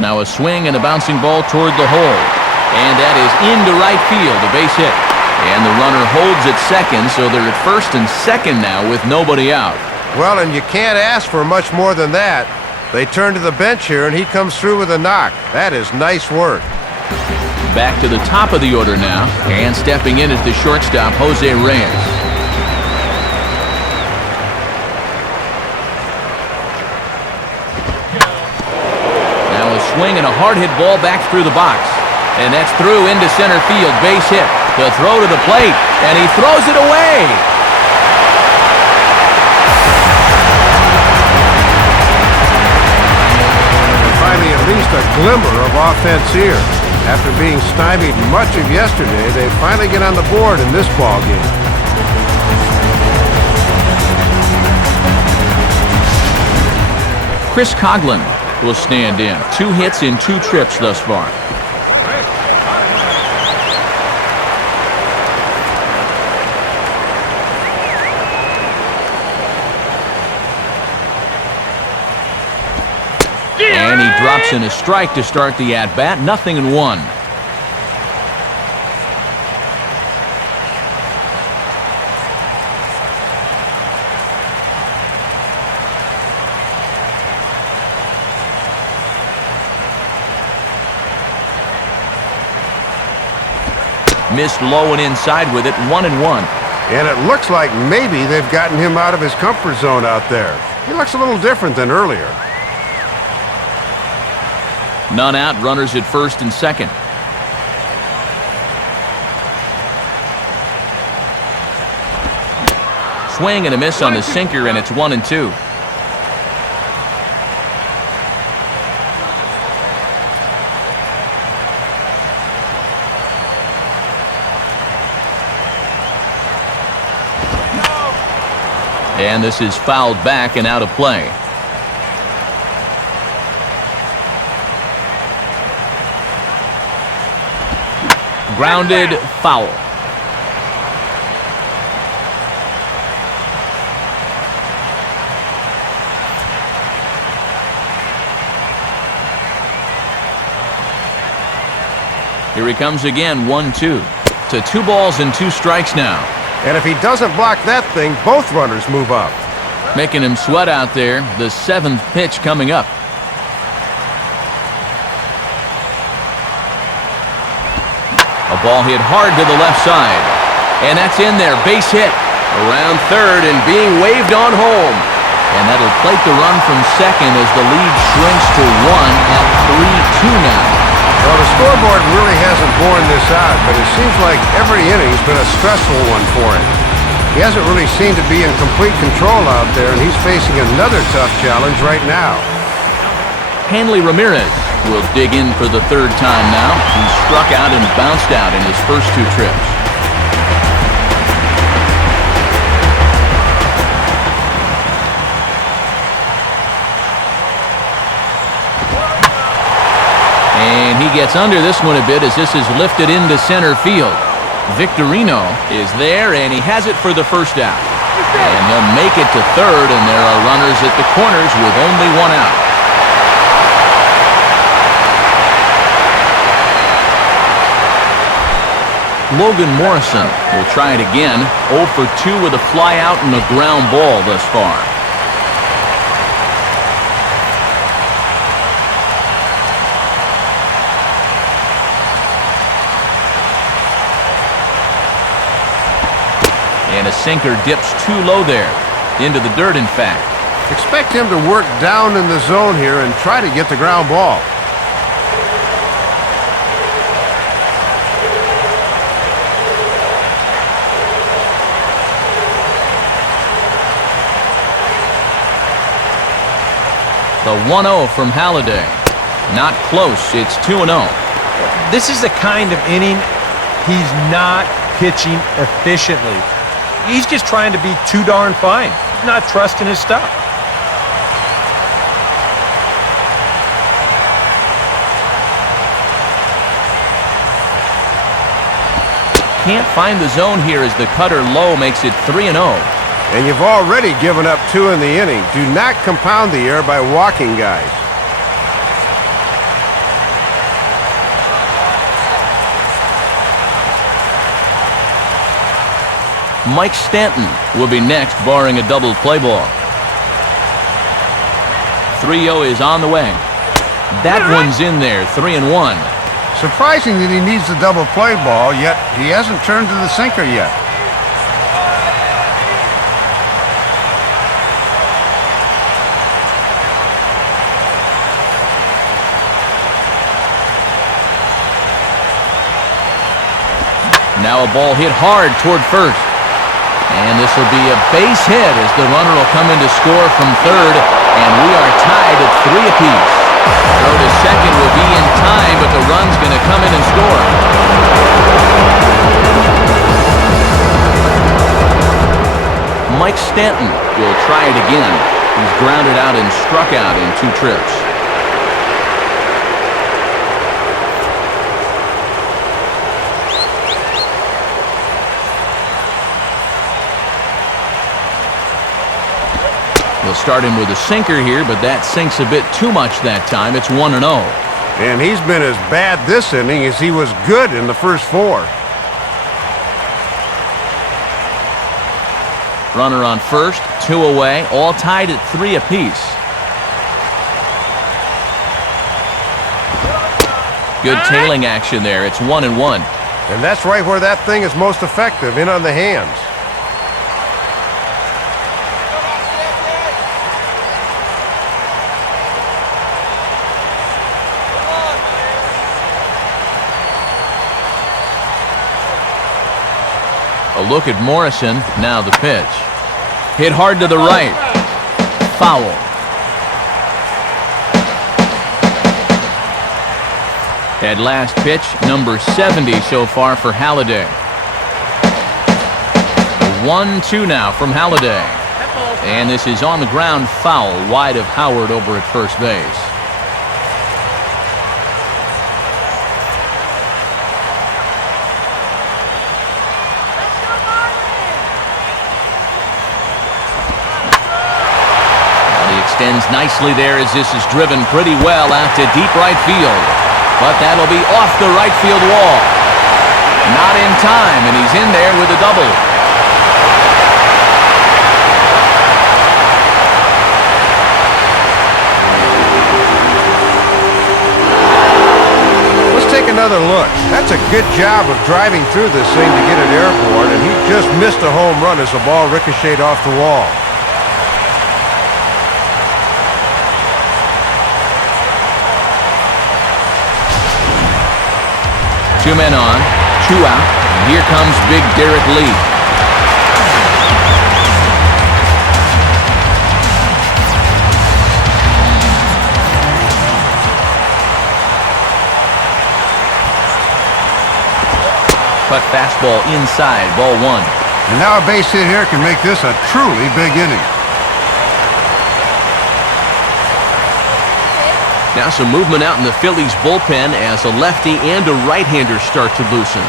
Now a swing and a bouncing ball toward the hole. And that is into right field, a base hit. And the runner holds at second, so they're at first and second now with nobody out. Well, and you can't ask for much more than that. They turn to the bench here, and he comes through with a knock. That is nice work. Back to the top of the order now, and stepping in is the shortstop, Jose Reyes. Now a swing and a hard hit ball back through the box. And that's through into center field, base hit. The throw to the plate, and he throws it away. Finally, at least a glimmer of offense here. After being stymied much of yesterday, they finally get on the board in this ball game. Chris Coughlin will stand in. 2 hits in 2 trips thus far. And he drops in a strike to start the at-bat. 0-1. Missed low and inside with it. 1-1. And it looks like maybe they've gotten him out of his comfort zone out there. He looks a little different than earlier. None out, runners at first and second. Swing and a miss on the sinker, and it's 1-2. And this is fouled back and out of play. Grounded, foul. Here he comes again, 1-2. To 2 balls and 2 strikes now. And if he doesn't block that thing, both runners move up. Making him sweat out there. The 7th pitch coming up. A ball hit hard to the left side. And that's in there. Base hit. Around third and being waved on home. And that'll plate the run from second as the lead shrinks to 1 at 3-2 now. Well, the scoreboard really hasn't borne this out, but it seems like every inning's been a stressful one for him. He hasn't really seemed to be in complete control out there, and he's facing another tough challenge right now. Hanley Ramirez will dig in for the 3rd time now. He struck out and bounced out in his first 2 trips. And he gets under this one a bit as this is lifted into center field. Victorino is there, and he has it for the 1st out. And he'll make it to 3rd, and there are runners at the corners with only 1 out. Logan Morrison will try it again. 0 for 2 with a fly out and a ground ball thus far. And a sinker dips too low there. Into the dirt, in fact. Expect him to work down in the zone here and try to get the ground ball. The 1-0 from Halladay. Not close. It's 2-0. This is the kind of inning he's not pitching efficiently. He's just trying to be too darn fine, not trusting his stuff. Can't find the zone here as the cutter low makes it 3-0. And you've already given up 2 in the inning. Do not compound the error by walking guys. Mike Stanton will be next, barring a double play ball. 3-0 is on the way. That one's in there, 3-1. Surprising that he needs the double play ball, yet he hasn't turned to the sinker yet. Now a ball hit hard toward first. And this will be a base hit as the runner will come in to score from third, and we are tied at 3 apiece. Throw to second will be in time, but the run's going to come in and score. Mike Stanton will try it again. He's grounded out and struck out in 2 trips. We'll start him with a sinker here, but that sinks a bit too much that time. It's 1-0. And he's been as bad this inning as he was good in the first 4. Runner on first, 2 away, all tied at 3 apiece. Good tailing action there. It's 1-1. And that's right where that thing is most effective, in on the hands. A look at Morrison. Now the pitch. Hit hard to the right. Foul. At last pitch, number 70 so far for Halladay. 1-2 now from Halladay. And this is on the ground foul, wide of Howard over at first base. Extends nicely there as this is driven pretty well out to deep right field. But that'll be off the right field wall. Not in time, and he's in there with a double. Let's take another look. That's a good job of driving through this thing to get it airborne, and he just missed a home run as the ball ricocheted off the wall. 2 men on, 2 out, and here comes big Derek Lee. Cut fastball inside, ball 1. And now a base hit here can make this a truly big inning. Now some movement out in the Phillies bullpen as a lefty and a right-hander start to loosen.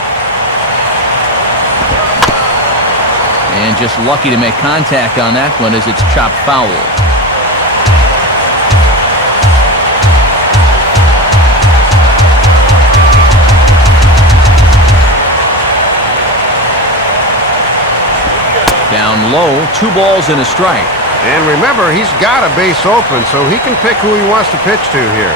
And just lucky to make contact on that one as it's chopped foul. Down low, 2 balls and a strike. And remember, he's got a base open, so he can pick who he wants to pitch to here.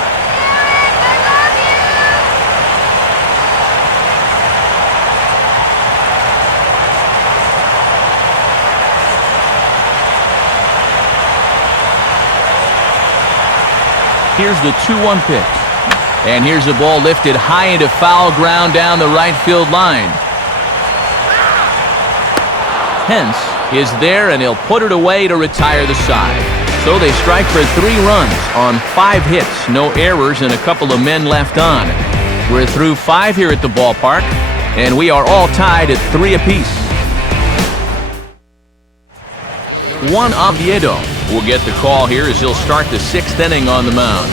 Here's the 2-1 pitch. And here's a ball lifted high into foul ground down the right field line. Hence is there, and he'll put it away to retire the side. So they strike for 3 runs on 5 hits, no errors, and a couple of men left on. We're through 5 here at the ballpark, and we are all tied at 3 apiece. Juan Oviedo will get the call here as he'll start the 6th inning on the mound.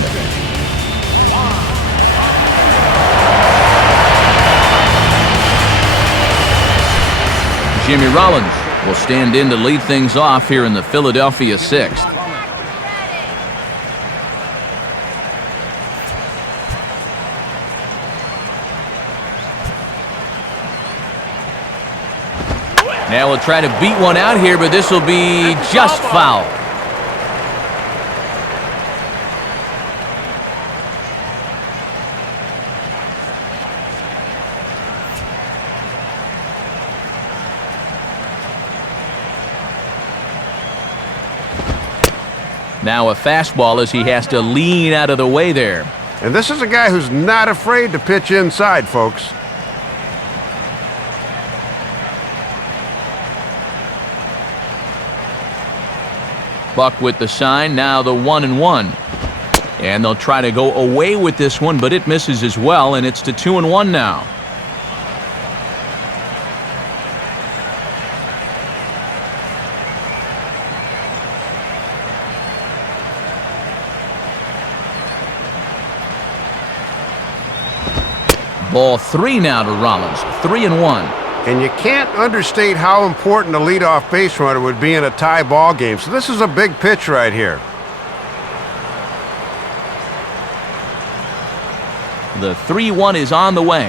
Jimmy Rollins will stand in to lead things off here in the Philadelphia 6th. Now we'll try to beat one out here, but this will be just foul. Now a fastball as he has to lean out of the way there. And this is a guy who's not afraid to pitch inside, folks. Buck with the sign, now the 1-1. And they'll try to go away with this one, but it misses as well, and it's to 2-1 now. Ball 3 now to Rollins, 3-1. And you can't understate how important a leadoff base runner would be in a tie ball game. So this is a big pitch right here. The 3-1 is on the way.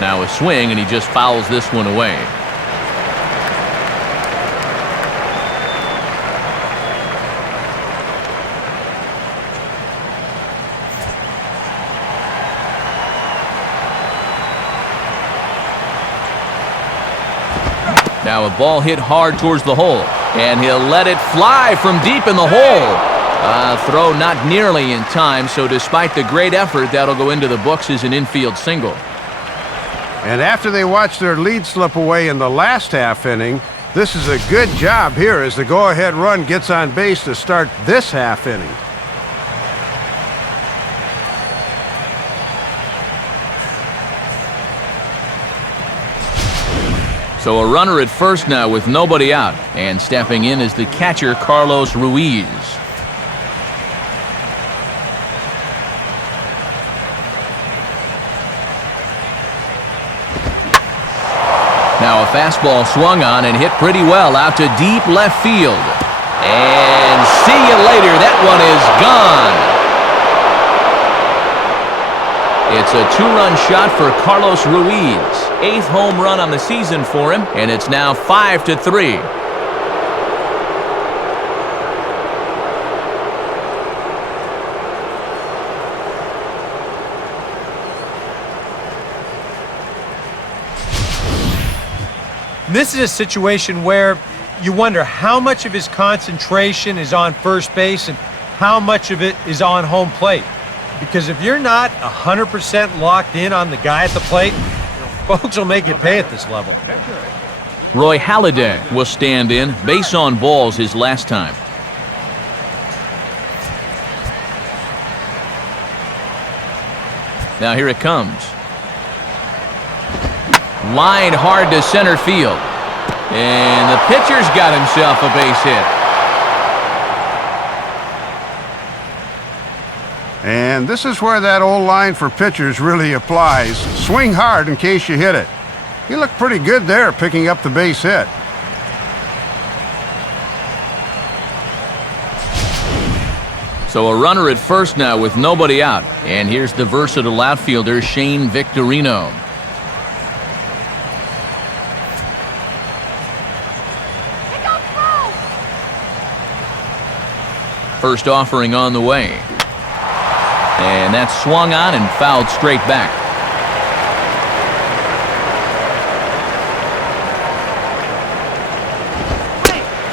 Now a swing, and he just fouls this one away. Now a ball hit hard towards the hole, and he'll let it fly from deep in the hole. Throw not nearly in time, so despite the great effort, that'll go into the books as an infield single. And after they watched their lead slip away in the last half inning, this is a good job here as the go-ahead run gets on base to start this half inning. So a runner at first now with nobody out, and stepping in is the catcher Carlos Ruiz. Now a fastball swung on and hit pretty well out to deep left field. And see you later, that one is gone. It's a 2-run shot for Carlos Ruiz. 8th home run on the season for him, and it's now 5-3. This is a situation where you wonder how much of his concentration is on first base and how much of it is on home plate. Because if you're not 100% locked in on the guy at the plate, folks will make you pay at this level. Roy Halladay will stand in. Base on balls his last time. Now here it comes. Line hard to center field. And the pitcher's got himself a base hit. And this is where that old line for pitchers really applies. Swing hard in case you hit it. He looked pretty good there picking up the base hit. So a runner at first now with nobody out. And here's the versatile outfielder, Shane Victorino. First offering on the way. And that's swung on and fouled straight back.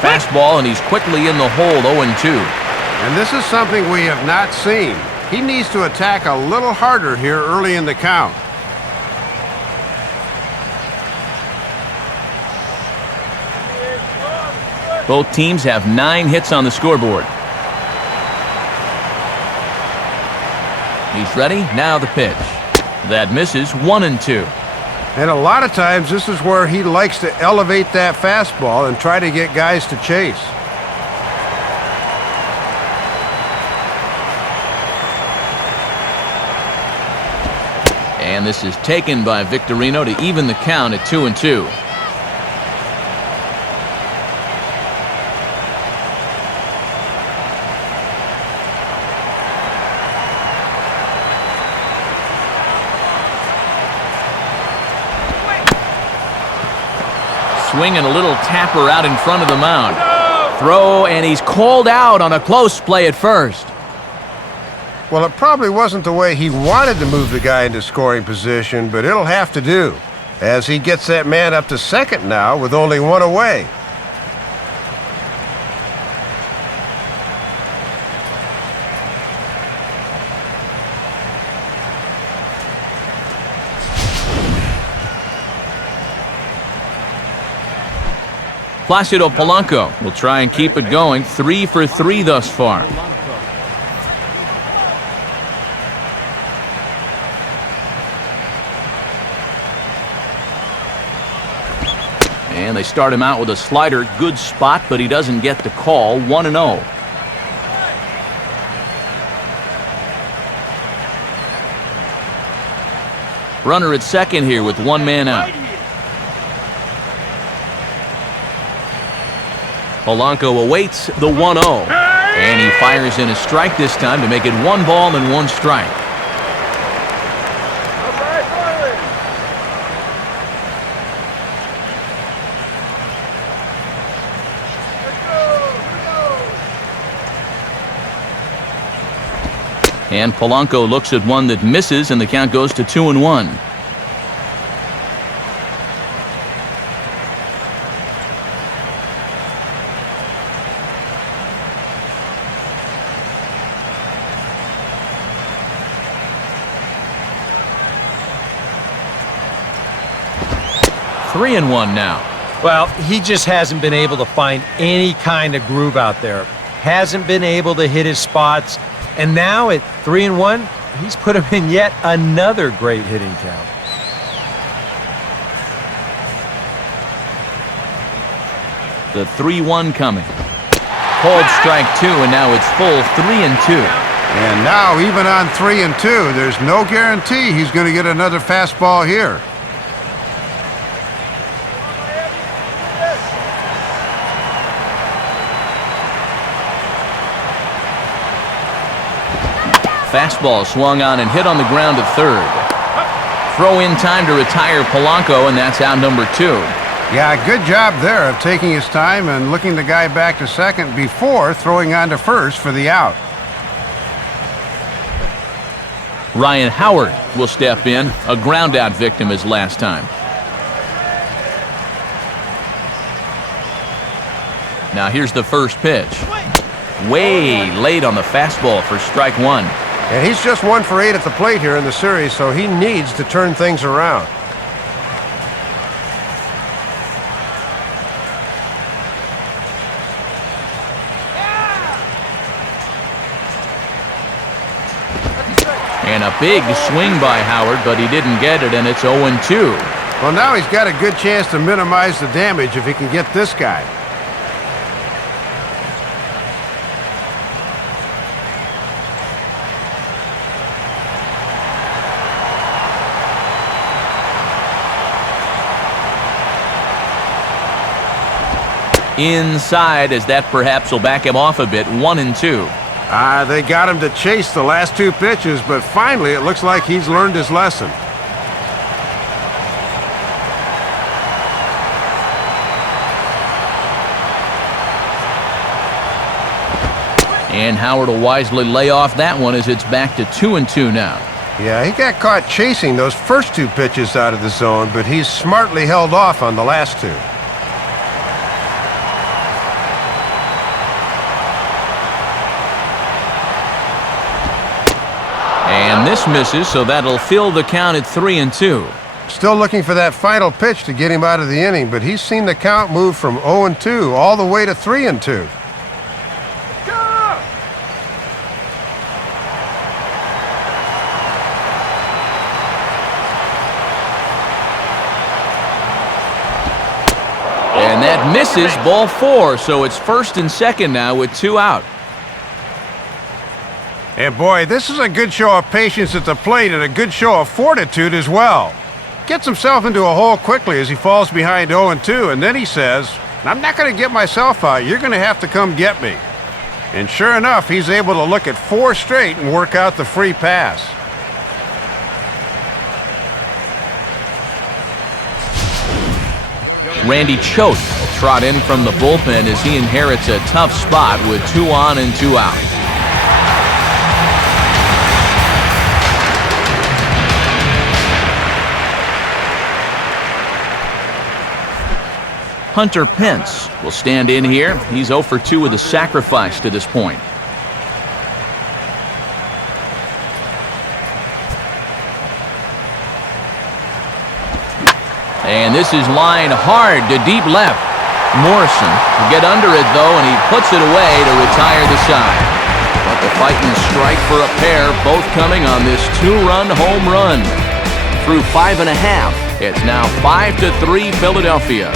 Fastball, and he's quickly in the hole, 0-2. And this is something we have not seen. He needs to attack a little harder here early in the count. Both teams have 9 hits on the scoreboard. He's ready, now the pitch. That misses, 1-2. And a lot of times this is where he likes to elevate that fastball and try to get guys to chase. And this is taken by Victorino to even the count at 2-2. Swinging a little tapper out in front of the mound. Throw, and he's called out on a close play at first. Well, it probably wasn't the way he wanted to move the guy into scoring position, but it'll have to do, as he gets that man up to second now with only 1 away. Placido Polanco will try and keep it going. 3 for 3 thus far. And they start him out with a slider. Good spot, but he doesn't get the call. 1-0. Runner at second here with one man out. Polanco awaits the 1-0. And he fires in a strike this time to make it 1 ball and 1 strike. And Polanco looks at one that misses, and the count goes to 2-1. Three and 1 now. Well, he just hasn't been able to find any kind of groove out there. Hasn't been able to hit his spots. And now at 3-1, he's put him in yet another great hitting count. The 3-1 coming. Called strike 2, and now it's full 3-2. And now, even on 3-2, there's no guarantee he's going to get another fastball here. Fastball swung on and hit on the ground at third. Throw in time to retire Polanco, and that's out number 2. Yeah, good job there of taking his time and looking the guy back to second before throwing on to first for the out. Ryan Howard will step in, a ground-out victim as last time. Now here's the first pitch. Way late on the fastball for strike 1. And he's just 1 for 8 at the plate here in the series, so he needs to turn things around. And a big swing by Howard, but he didn't get it, and it's 0-2. Well, now he's got a good chance to minimize the damage if he can get this guy. Inside, as that perhaps will back him off a bit. 1-2. They got him to chase the last 2 pitches, but finally it looks like he's learned his lesson. And Howard will wisely lay off that one as it's back to 2-2 now. Yeah, he got caught chasing those first 2 pitches out of the zone, but he's smartly held off on the last 2. And this misses, so that'll fill the count at 3-2. Still looking for that final pitch to get him out of the inning, but he's seen the count move from 0-2 all the way to 3-2. And that misses, ball 4, so it's first and second now with 2 out. And boy, this is a good show of patience at the plate and a good show of fortitude as well. Gets himself into a hole quickly as he falls behind 0-2, and then he says, "I'm not going to get myself out. You're going to have to come get me." And sure enough, he's able to look at 4 straight and work out the free pass. Randy Choate will trot in from the bullpen as he inherits a tough spot with 2 on and 2 out. Hunter Pence will stand in here. He's 0 for 2 with a sacrifice to this point. And this is lined hard to deep left. Morrison will get under it, though, and he puts it away to retire the side. But the fighting strike for a pair, both coming on this two-run home run. Through 5 1/2, it's now 5-3 Philadelphia.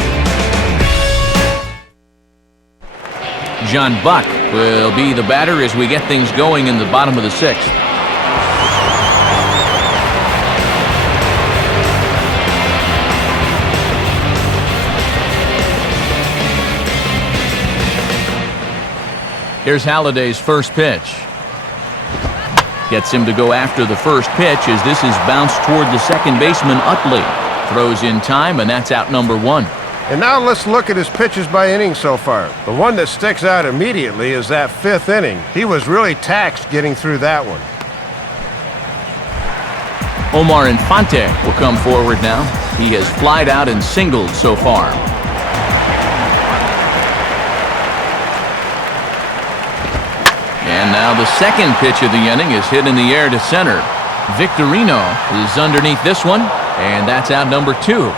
John Buck will be the batter as we get things going in the bottom of the 6th. Here's Halliday's first pitch. Gets him to go after the first pitch as this is bounced toward the second baseman, Utley. Throws in time, and that's out number 1. And now let's look at his pitches by inning so far. The one that sticks out immediately is that 5th inning. He was really taxed getting through that one. Omar Infante will come forward now. He has flied out and singled so far. And now the second pitch of the inning is hit in the air to center. Victorino is underneath this one, and that's out number 2.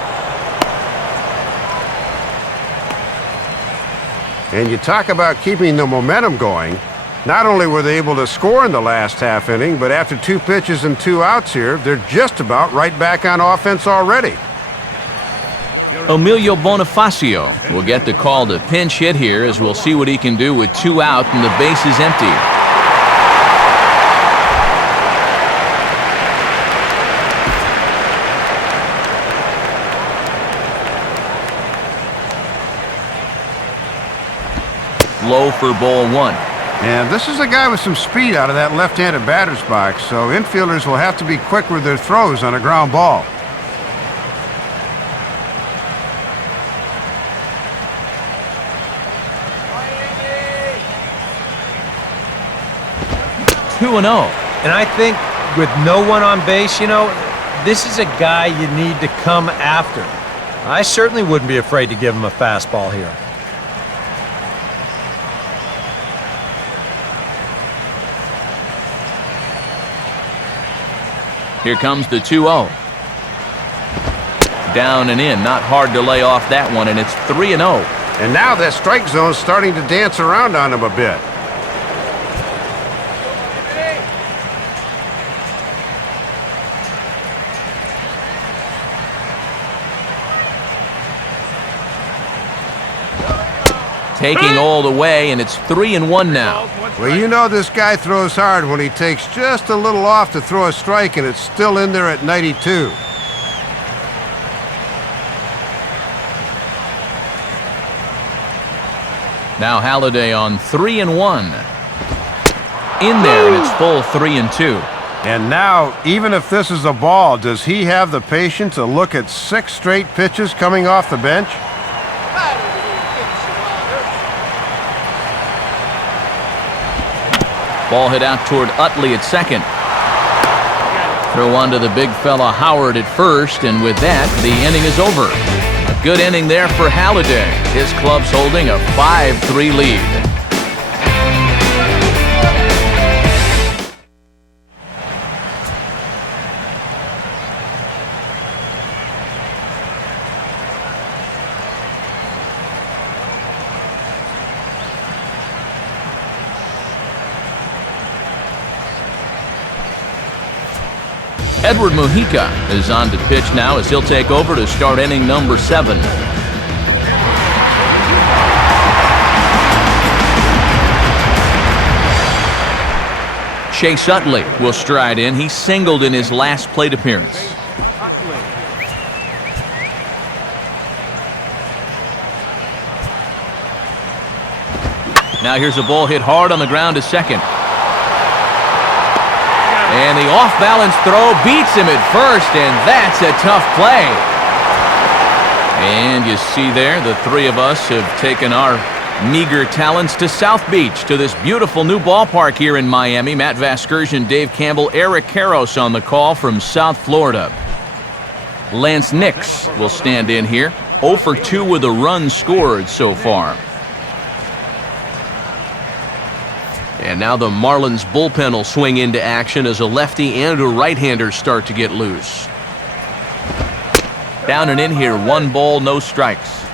And you talk about keeping the momentum going. Not only were they able to score in the last half inning, but after 2 pitches and 2 outs here, they're just about right back on offense already. Emilio Bonifacio will get the call to pinch hit here as we'll see what he can do with 2 out and the base is empty. Low for ball 1. And this is a guy with some speed out of that left-handed batter's box, so infielders will have to be quick with their throws on a ground ball. Two and 0. And I think with no one on base, this is a guy you need to come after. I certainly wouldn't be afraid to give him a fastball here. Here comes the 2-0. Down and in. Not hard to lay off that one, and it's 3-0. And now that strike zone's starting to dance around on him a bit. Taking all the way, and it's 3-1 now. Well, you know this guy throws hard when he takes just a little off to throw a strike, and it's still in there at 92. Now Halliday on 3-1. In there, and it's full 3-2. And now, even if this is a ball, does he have the patience to look at 6 straight pitches coming off the bench? Ball hit out toward Utley at second. Throw on to the big fella Howard at first, and with that, the inning is over. A good inning there for Halliday. His club's holding a 5-3 lead. Edward Mujica is on to pitch now as he'll take over to start inning number 7. Chase Utley will stride in. He singled in his last plate appearance. Now here's a ball hit hard on the ground to second. And the off-balance throw beats him at first, and that's a tough play. And you see there, the 3 of us have taken our meager talents to South Beach, to this beautiful new ballpark here in Miami. Matt Vasgersian, Dave Campbell, Eric Karros on the call from South Florida. Lance Nix will stand in here, 0 for 2 with a run scored so far. And now the Marlins bullpen will swing into action as a lefty and a right-hander start to get loose. Down and in here, 1 ball, no strikes.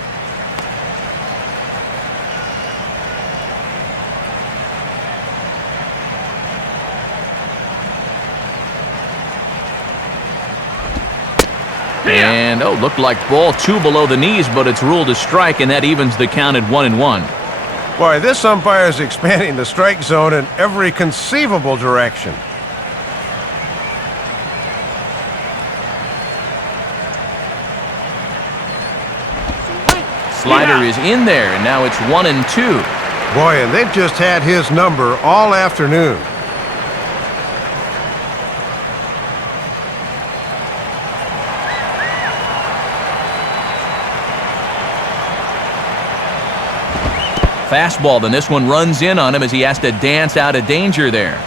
And, looked like ball 2 below the knees, but it's ruled a strike, and that evens the count at 1-1. Boy, this umpire is expanding the strike zone in every conceivable direction. Slider is in there, and now it's 1-2. Boy, and they've just had his number all afternoon. Fastball, then this one runs in on him as he has to dance out of danger there.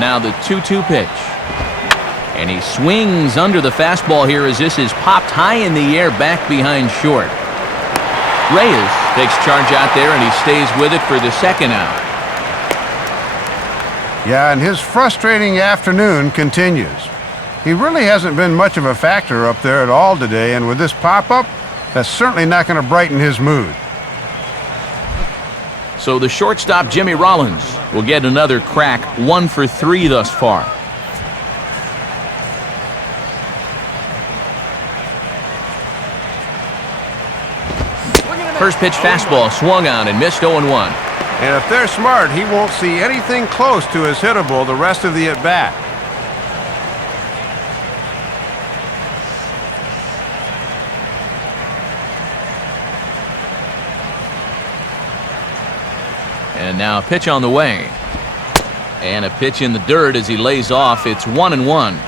Now the 2-2 pitch. And he swings under the fastball here as this is popped high in the air back behind short. Reyes takes charge out there and he stays with it for the second out. Yeah, and his frustrating afternoon continues. He really hasn't been much of a factor up there at all today, and with this pop-up, that's certainly not going to brighten his mood. So the shortstop, Jimmy Rollins, will get another crack, 1 for 3 thus far. First pitch fastball swung on and missed 0-1. And if they're smart, he won't see anything close to his hittable the rest of the at-bat. And now a pitch on the way. And a pitch in the dirt as he lays off. It's 1-1.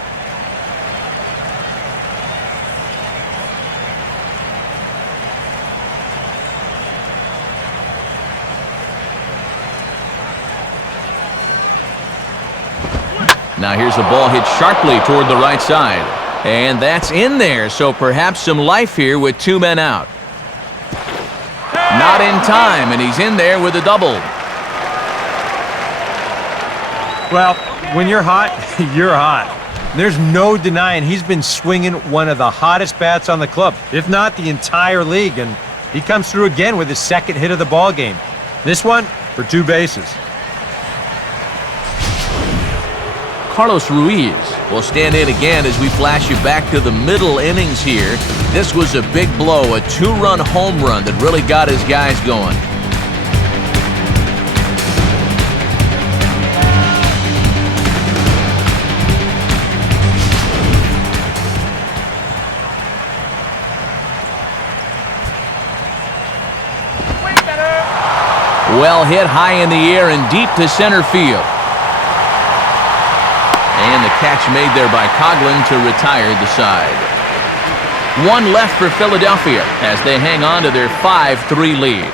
Now here's the ball hit sharply toward the right side. And that's in there, so perhaps some life here with 2 men out. Not in time, and he's in there with a double. Well, when you're hot, you're hot. There's no denying he's been swinging one of the hottest bats on the club, if not the entire league, and he comes through again with his second hit of the ball game. This one for 2 bases. Carlos Ruiz will stand in again as we flash you back to the middle innings here. This was a big blow, a 2-run home run that really got his guys going. Well hit high in the air and deep to center field. And the catch made there by Coughlin to retire the side. 1 left for Philadelphia as they hang on to their 5-3 lead.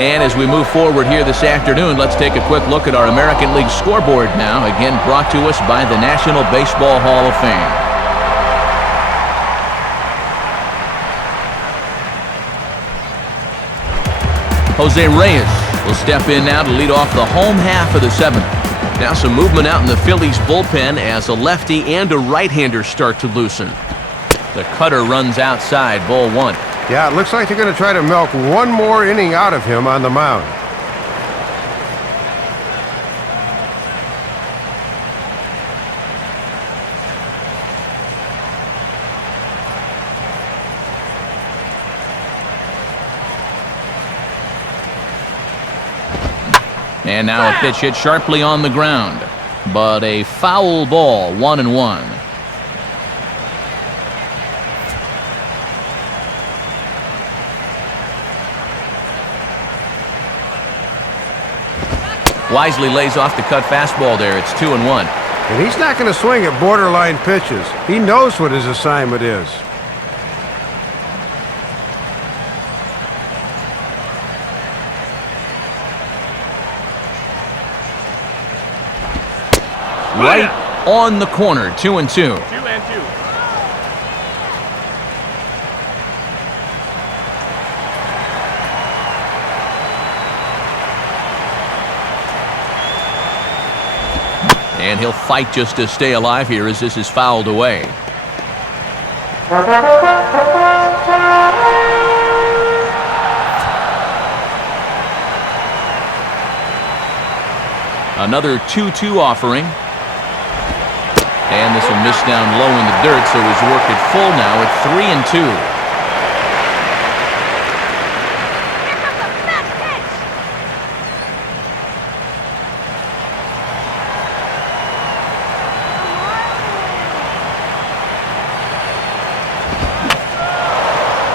And as we move forward here this afternoon, let's take a quick look at our American League scoreboard now, again brought to us by the National Baseball Hall of Fame. Jose Reyes will step in now to lead off the home half of the 7th. Now some movement out in the Phillies bullpen as a lefty and a right-hander start to loosen. The cutter runs outside, ball 1. Yeah, it looks like they're going to try to milk 1 more inning out of him on the mound. And now a pitch hit sharply on the ground, but a foul ball, 1-1. Wisely lays off the cut fastball there. It's 2-1. And he's not going to swing at borderline pitches. He knows what his assignment is. Right on the corner, 2-2. 2-2. And he'll fight just to stay alive here as this is fouled away. Another 2-2 offering. And this will miss down low in the dirt, so he's worked it full now at 3-2.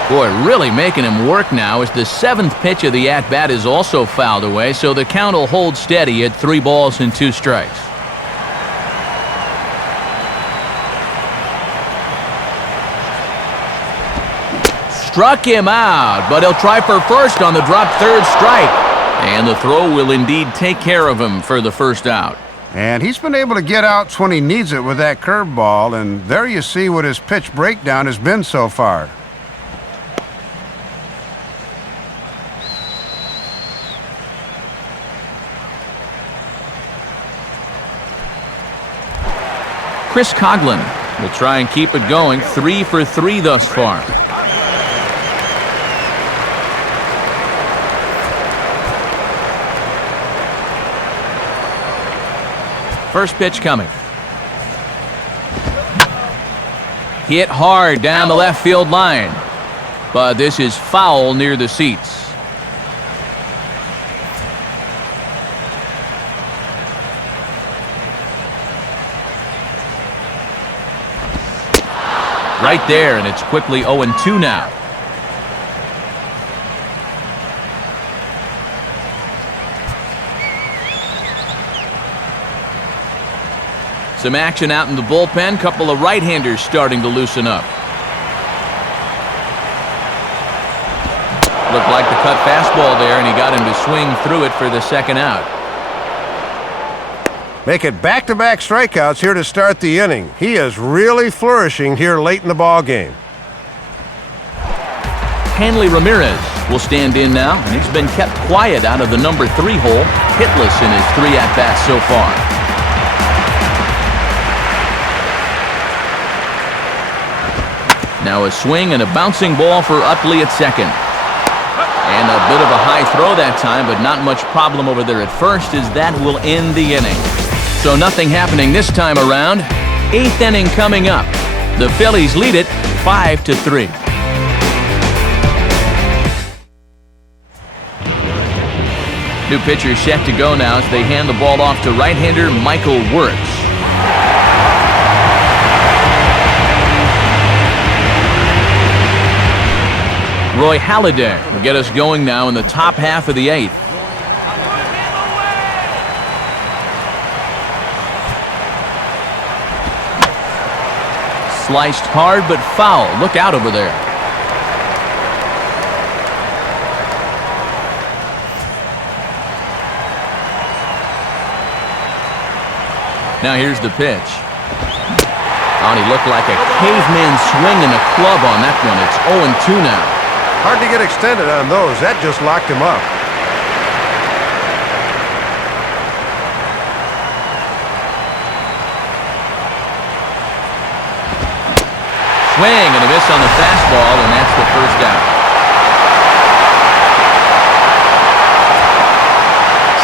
Boy, really making him work now as the seventh pitch of the at-bat is also fouled away, so the count will hold steady at 3 balls and 2 strikes. Struck him out, but he'll try for first on the drop third strike. And the throw will indeed take care of him for the first out. And he's been able to get outs when he needs it with that curveball, and there you see what his pitch breakdown has been so far. Chris Coughlin will try and keep it going, 3 for 3 thus far. First pitch coming. Hit hard down the left field line, but this is foul near the seats. Right there, and it's quickly 0-2 now. Some action out in the bullpen. Couple of right-handers starting to loosen up. Looked like the cut fastball there, and he got him to swing through it for the second out. Make it back-to-back strikeouts here to start the inning. He is really flourishing here late in the ball game. Hanley Ramirez will stand in now, and he's been kept quiet out of the number 3 hole, hitless in his 3 at-bats so far. Now a swing and a bouncing ball for Utley at second. And a bit of a high throw that time, but not much problem over there at first, as that will end the inning. So nothing happening this time around. 8th inning coming up. The Phillies lead it 5-3. New pitcher set to go now as they hand the ball off to right-hander Michael Wirtz. Roy Halladay will get us going now in the top half of the 8th. Sliced hard but foul. Look out over there. Now here's the pitch. Oh, he looked like a caveman swinging a club on that one. It's 0-2 now. Hard to get extended on those. That just locked him up. Swing and a miss on the fastball, and that's the first out.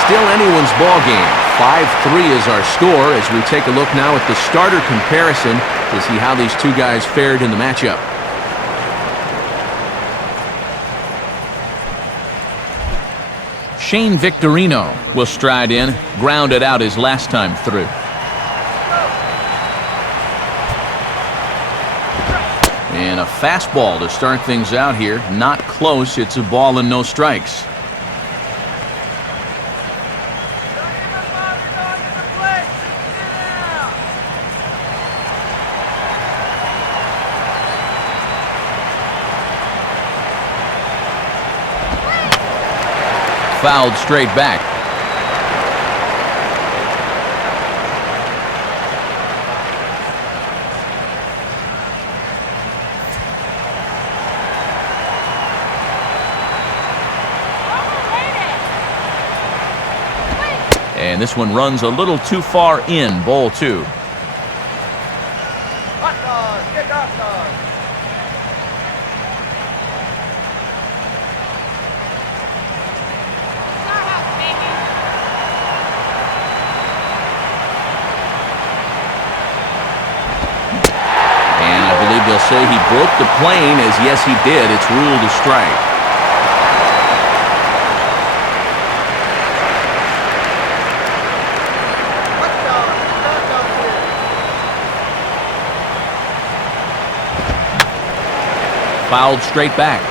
Still anyone's ball game. 5-3 is our score as we take a look now at the starter comparison to see how these two guys fared in the matchup. Shane Victorino will stride in, grounded out his last time through. And a fastball to start things out here. Not close. It's a ball and no strikes. Fouled straight back. And this one runs a little too far in, ball 2. Hot dog, get hot dog. he broke the plane, as yes he did. It's ruled a strike. Fouled straight back.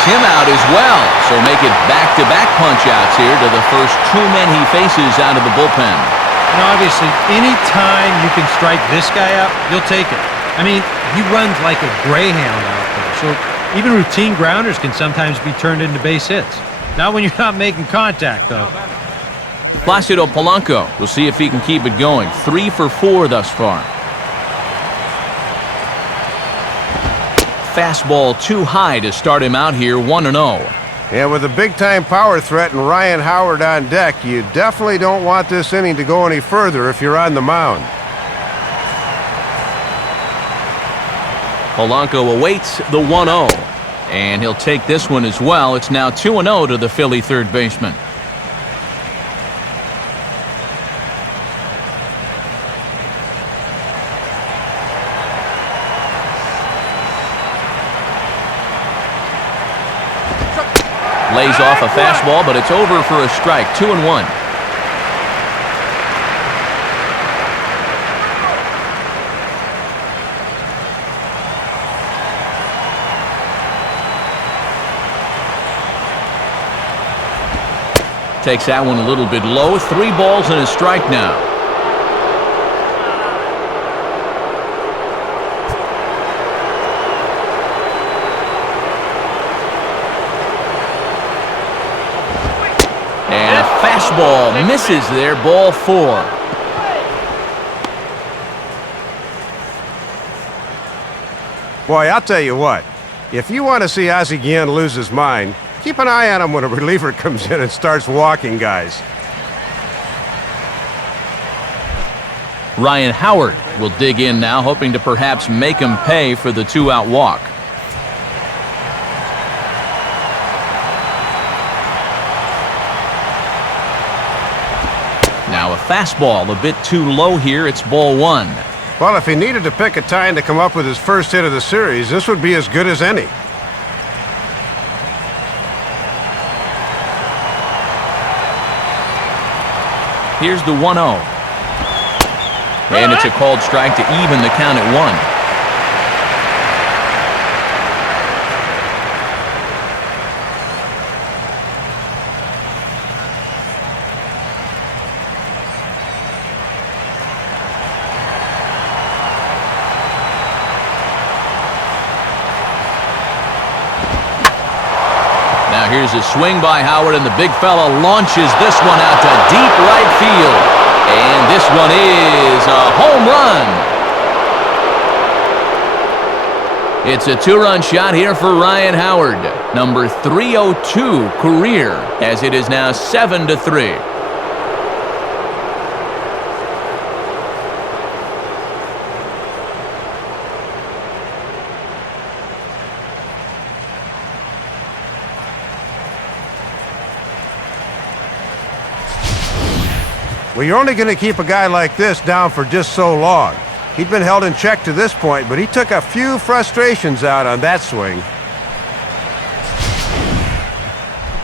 Him out as well, so make it back-to-back punch-outs here to the first two men he faces out of the bullpen. And obviously, any time you can strike this guy out, you'll take it. I mean, he runs like a greyhound out there, so even routine grounders can sometimes be turned into base hits. Not when you're not making contact, though. Placido Polanco, we'll see if he can keep it going. 3 for 4 thus far. Fastball too high to start him out here, 1-0. And with a big-time power threat and Ryan Howard on deck, you definitely don't want this inning to go any further if you're on the mound. Polanco awaits the 1-0, and he'll take this one as well. It's now 2-0 to the Philly third baseman. Lays off a fastball, but it's over for a strike. 2-1. Takes that one a little bit low. 3 balls and a strike now. And a fastball misses there, ball 4. Boy, I'll tell you what. If you want to see Ozzie Guillen lose his mind, keep an eye on him when a reliever comes in and starts walking guys. Ryan Howard will dig in now, hoping to perhaps make him pay for the 2-out walk. Now a fastball a bit too low here. It's ball 1. Well, if he needed to pick a time to come up with his first hit of the series, this would be as good as any. Here's the 1-0. And it's a called strike to even the count at 1. Here's a swing by Howard, and the big fella launches this one out to deep right field. And this one is a home run. It's a 2-run shot here for Ryan Howard. Number 302 career, as it is now 7-3. Well, you're only going to keep a guy like this down for just so long. He'd been held in check to this point, but he took a few frustrations out on that swing.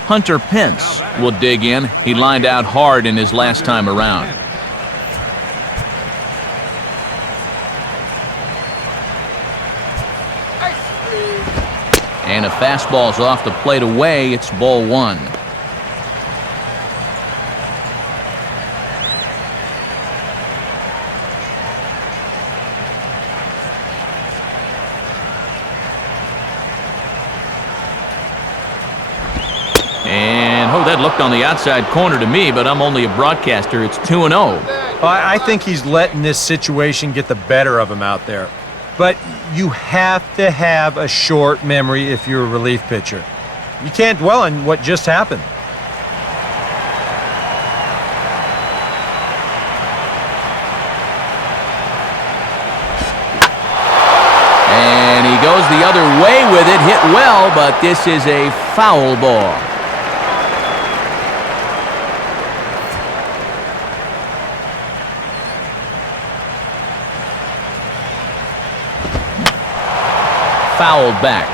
Hunter Pence will dig in. He lined out hard in his last time around. And a fastball's off the plate away. It's ball 1. That looked on the outside corner to me, but I'm only a broadcaster. It's 2-0. I think he's letting this situation get the better of him out there. But you have to have a short memory if you're a relief pitcher. You can't dwell on what just happened. hit well, but this is a foul ball. Fouled back.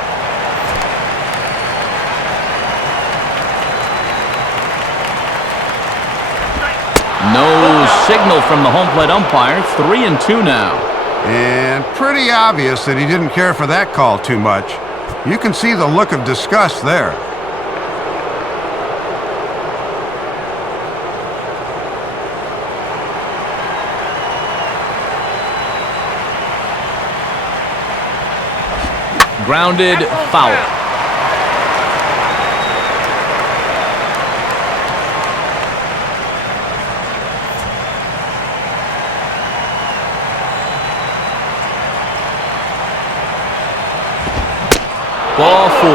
No signal from the home plate umpire. 3-2 now. And pretty obvious that he didn't care for that call too much. You can see the look of disgust there. Grounded, foul. Ball 4.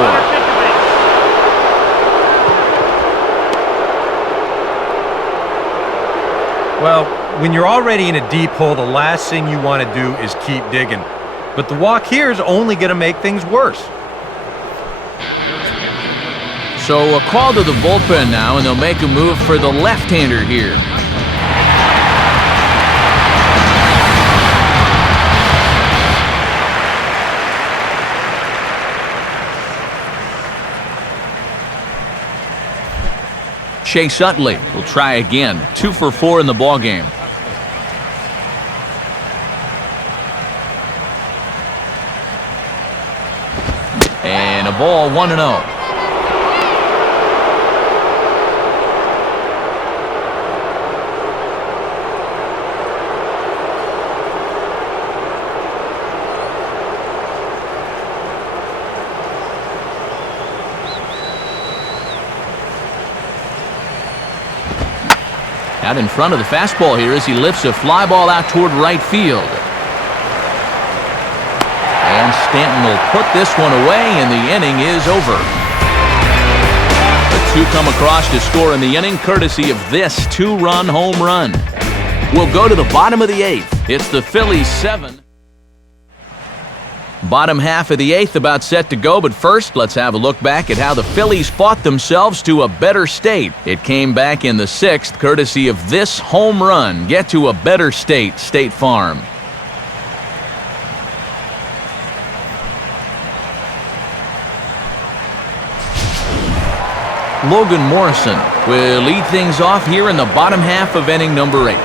Well, when you're already in a deep hole, the last thing you want to do is keep digging. But the walk here is only going to make things worse. So a call to the bullpen now, and they'll make a move for the left-hander here. Chase Utley will try again. 2 for 4 in the ballgame. And a ball, 1-0. Out in front of the fastball here as he lifts a fly ball out toward right field. And Stanton will put this one away, and the inning is over. The 2 come across to score in the inning, courtesy of this 2-run home run. We'll go to the bottom of the 8th. It's the Phillies 7. Bottom half of the 8th about set to go, but first let's have a look back at how the Phillies fought themselves to a better state. It came back in the 6th, courtesy of this home run. Get to a better state, State Farm. Logan Morrison will lead things off here in the bottom half of inning number 8.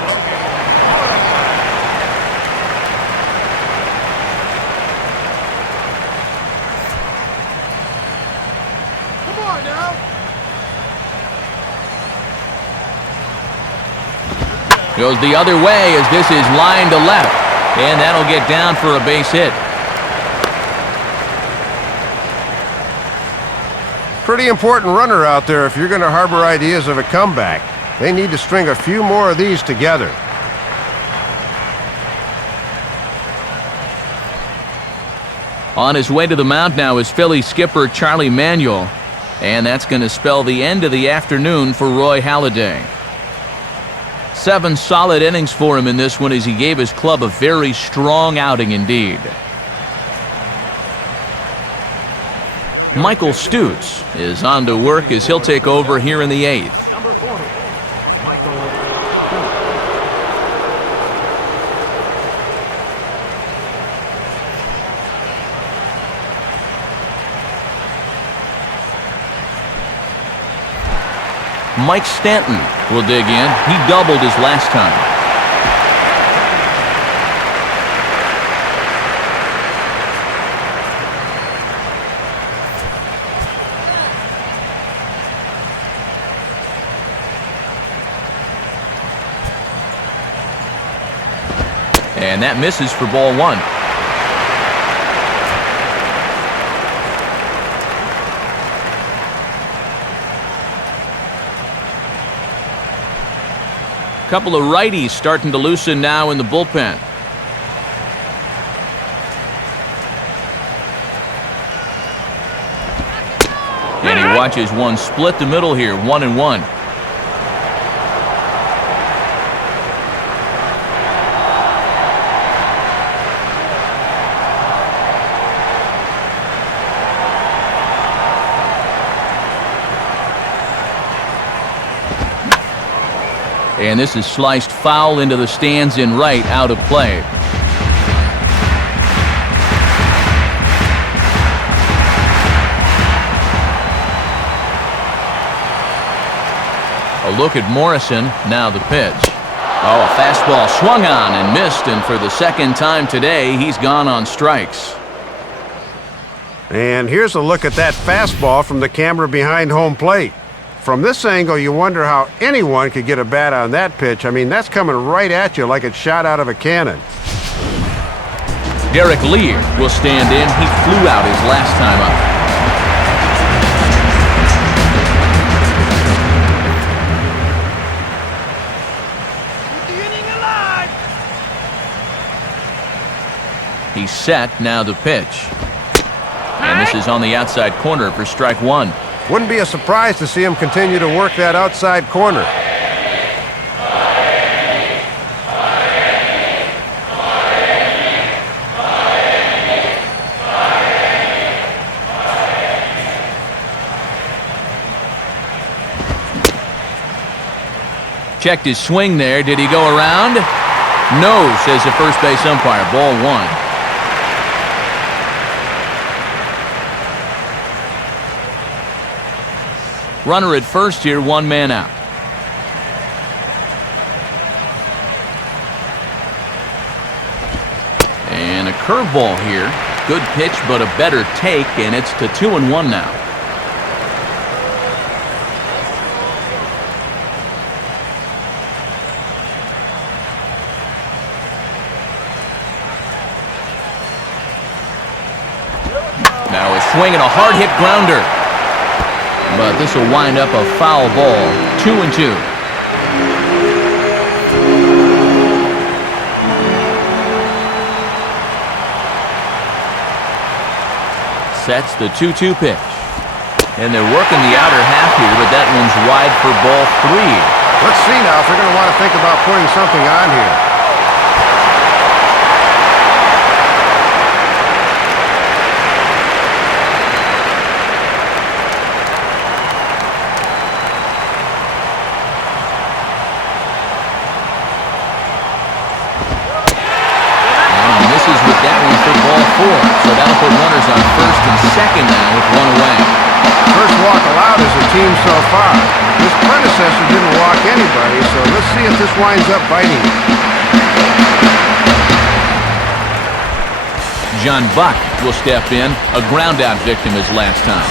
Goes the other way as this is lined to left, and that'll get down for a base hit. Pretty important runner out there if you're going to harbor ideas of a comeback. They need to string a few more of these together. On his way to the mound now is Philly skipper Charlie Manuel, and that's going to spell the end of the afternoon for Roy Halladay. 7 solid innings for him in this one as he gave his club a very strong outing indeed. Michael Stutz is on to work as he'll take over here in the 8th. Number 40, Michael. Mike Stanton will dig in. He doubled his last time. And that misses for ball 1. Couple of righties starting to loosen now in the bullpen. And he watches one split the middle here, 1-1. And this is sliced foul into the stands in right, out of play. A look at Morrison, now the pitch. Oh, a fastball swung on and missed, and for the second time today, he's gone on strikes. And here's a look at that fastball from the camera behind home plate. From this angle, you wonder how anyone could get a bat on that pitch. I mean, that's coming right at you like it's shot out of a cannon. Derek Lear will stand in. He flew out his last time up. He's set, now the pitch. And this is on the outside corner for strike one. Wouldn't be a surprise to see him continue to work that outside corner. Checked his swing there. Did he go around? No, says the first base umpire. Ball one. Runner at first here, one man out. And a curveball here. Good pitch, but a better take, and it's to 2-1 now. Now a swing and a hard hit grounder. But this will wind up a foul ball. 2-2. Sets the 2-2 pitch. And they're working the outer half here, but that one's wide for ball three. Let's see now if they're going to want to think about putting something on here. So that'll put runners on first and second now with one away. First walk allowed as a team so far. His predecessor didn't walk anybody, so let's see if this winds up biting him. John Buck will step in. A ground-out victim his last time.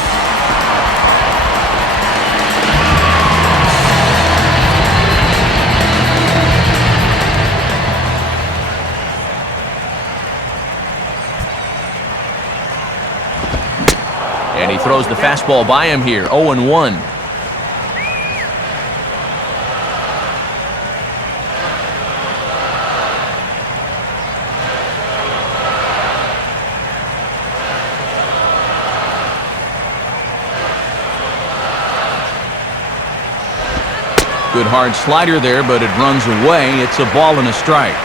And he throws the fastball by him here, 0-1. Good hard slider there, but it runs away. It's a ball and a strike.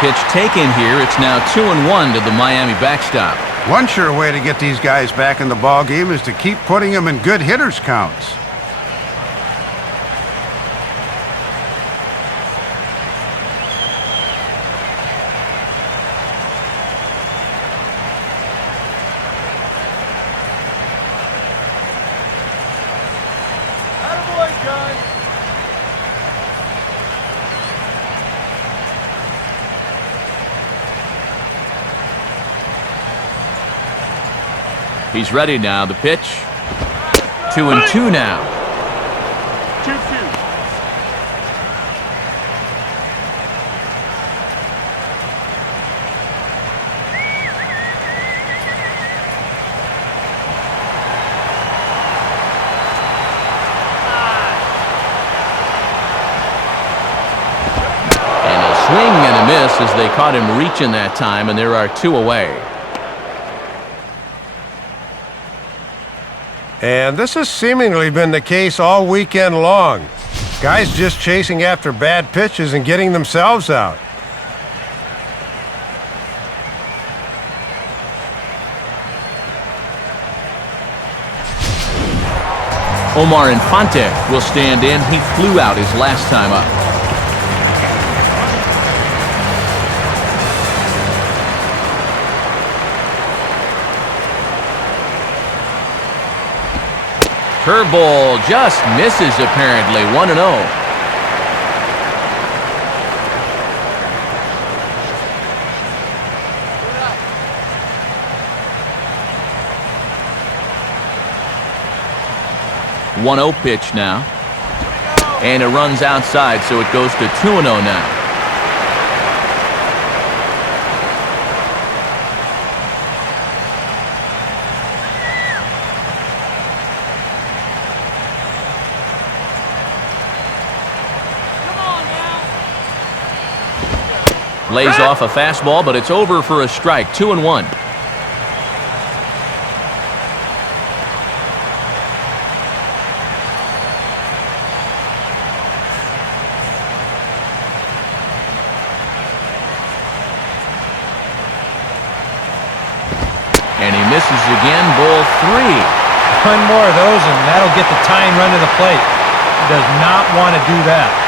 Pitch taken here. It's now 2-1 to the Miami backstop. One sure way to get these guys back in the ball game is to keep putting them in good hitters counts. Attaboy, guys. He's ready now. The pitch. 2-2 now. 2-2. And a swing and a miss as they caught him reaching that time, and there are two away. And this has seemingly been the case all weekend long. Guys just chasing after bad pitches and getting themselves out. Omar Infante will stand in. He flew out his last time up. Curveball just misses apparently. 1-0. One-0 pitch now. And it runs outside, so it goes to 2-0 now. Lays off a fastball, but it's over for a strike. 2-1. And he misses again. Ball 3. One more of those, and that'll get the tying run to the plate. He does not want to do that.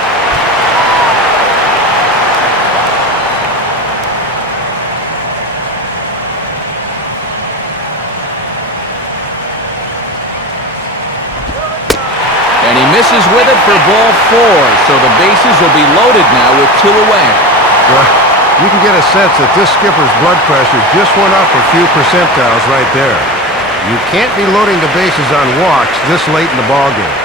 And he misses with it for ball 4. So the bases will be loaded now with 2 away. Well, you can get a sense that this skipper's blood pressure just went up a few percentiles right there. You can't be loading the bases on walks this late in the ballgame.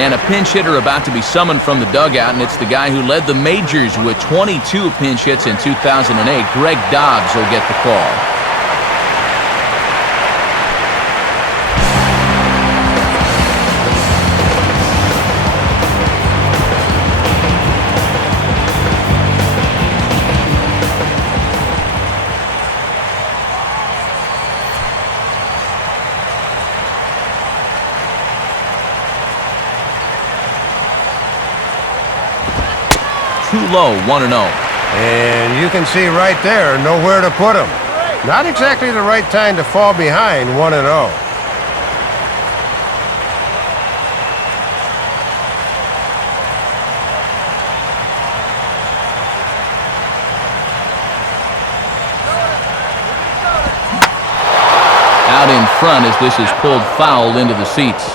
And a pinch hitter about to be summoned from the dugout, and it's the guy who led the majors with 22 pinch hits in 2008. Greg Dobbs will get the call. Too low, 1-0. And you can see right there, nowhere to put him. Not exactly the right time to fall behind 1-0. Out in front as this is pulled foul into the seats.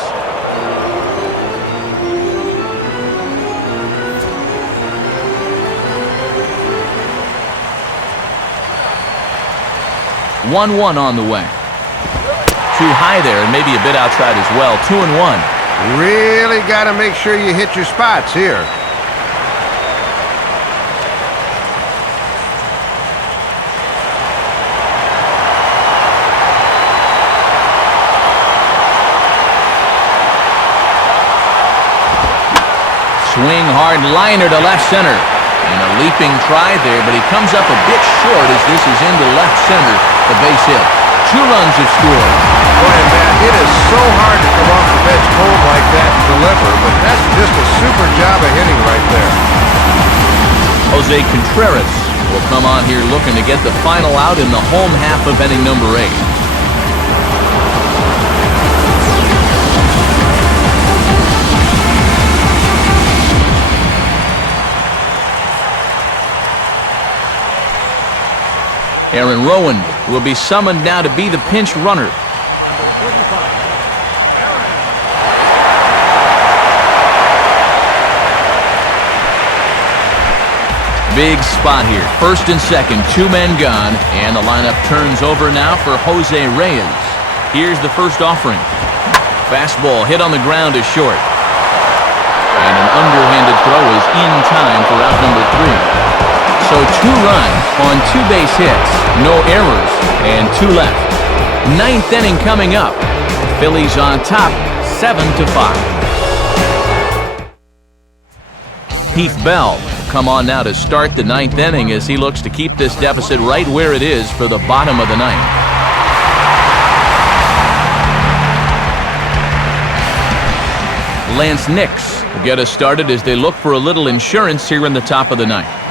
One on the way. Too high there, and maybe a bit outside as well. 2-1. Really got to make sure you hit your spots here. Swing hard liner to left center. And a leaping try there, but he comes up a bit short as this is into left center. The base hit. 2 runs have scored. Boy, man, it is so hard to come off the bench cold like that and deliver, but that's just a super job of hitting right there. Jose Contreras will come on here looking to get the final out in the home half of inning number 8. Aaron Rowan will be summoned now to be the pinch runner. Big spot here. First and second, 2 men gone, and the lineup turns over now for Jose Reyes. Here's the first offering. Fastball hit on the ground is short. And an underhanded throw is in time for out number 3. So 2 runs on 2 base hits, no errors, and 2 left. 9th inning coming up. Phillies on top, 7-5. Heath Bell come on now to start the 9th inning as he looks to keep this deficit right where it is for the bottom of the 9th. Lance Nix will get us started as they look for a little insurance here in the top of the 9th.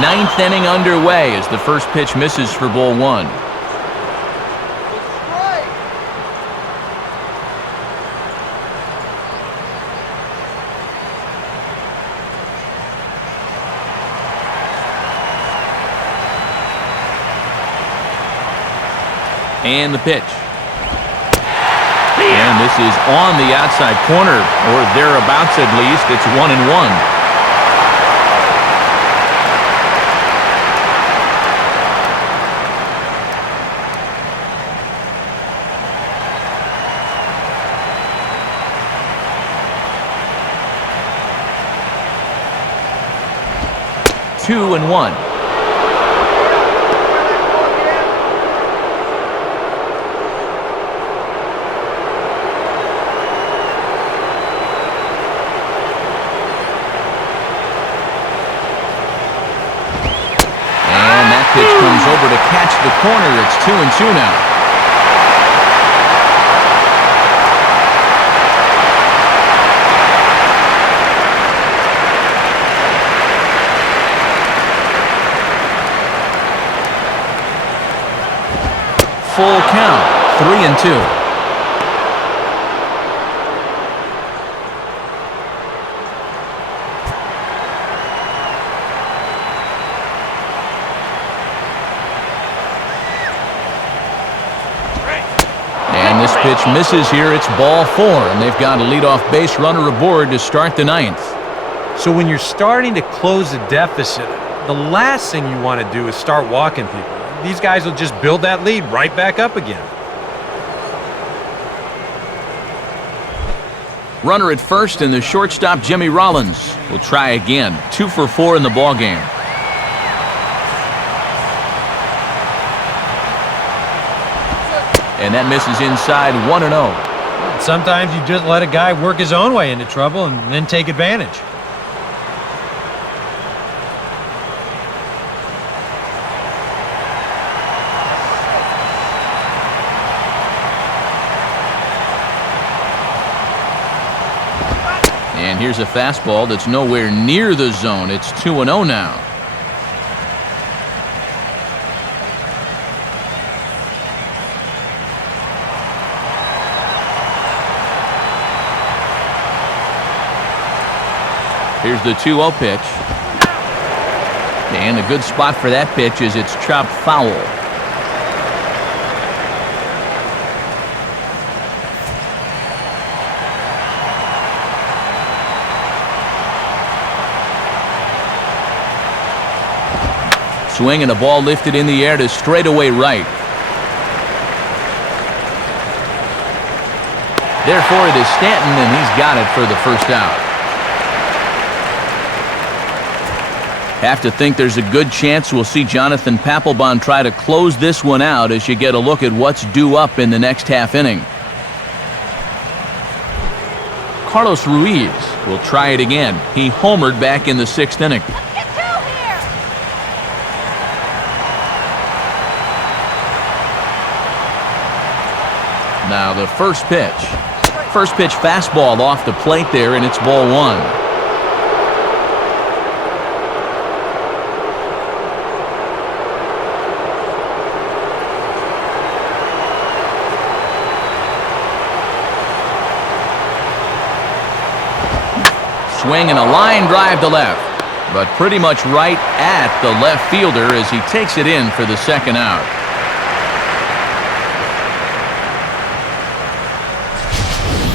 Ninth inning underway as the first pitch misses for ball one. And the pitch. And this is on the outside corner, or thereabouts at least. It's 1-1. Two and one. Pitch comes over to catch the corner. It's 2-2 now. Full count, 3-2. This pitch misses here. It's ball four, and they've got a leadoff base runner aboard to start the ninth. So when you're starting to close the deficit, the last thing you want to do is start walking people. These guys will just build that lead right back up again. Runner at first, and the shortstop Jimmy Rollins will try again. 2 for 4 in the ballgame. And that misses inside, 1-0. Sometimes you just let a guy work his own way into trouble and then take advantage. And here's a fastball that's nowhere near the zone. It's 2-0 now. Here's the 2-0 pitch. And a good spot for that pitch is it's chopped foul. Swing and a ball lifted in the air to straightaway right. Therefore it is Stanton, and he's got it for the first out. Have to think there's a good chance we'll see Jonathan Papelbon try to close this one out as you get a look at what's due up in the next half inning. Carlos Ruiz will try it again. He homered back in the 6th inning. Now the first pitch. First pitch fastball off the plate there, and it's ball one. Swing and a line drive to left, but pretty much right at the left fielder as he takes it in for the second out.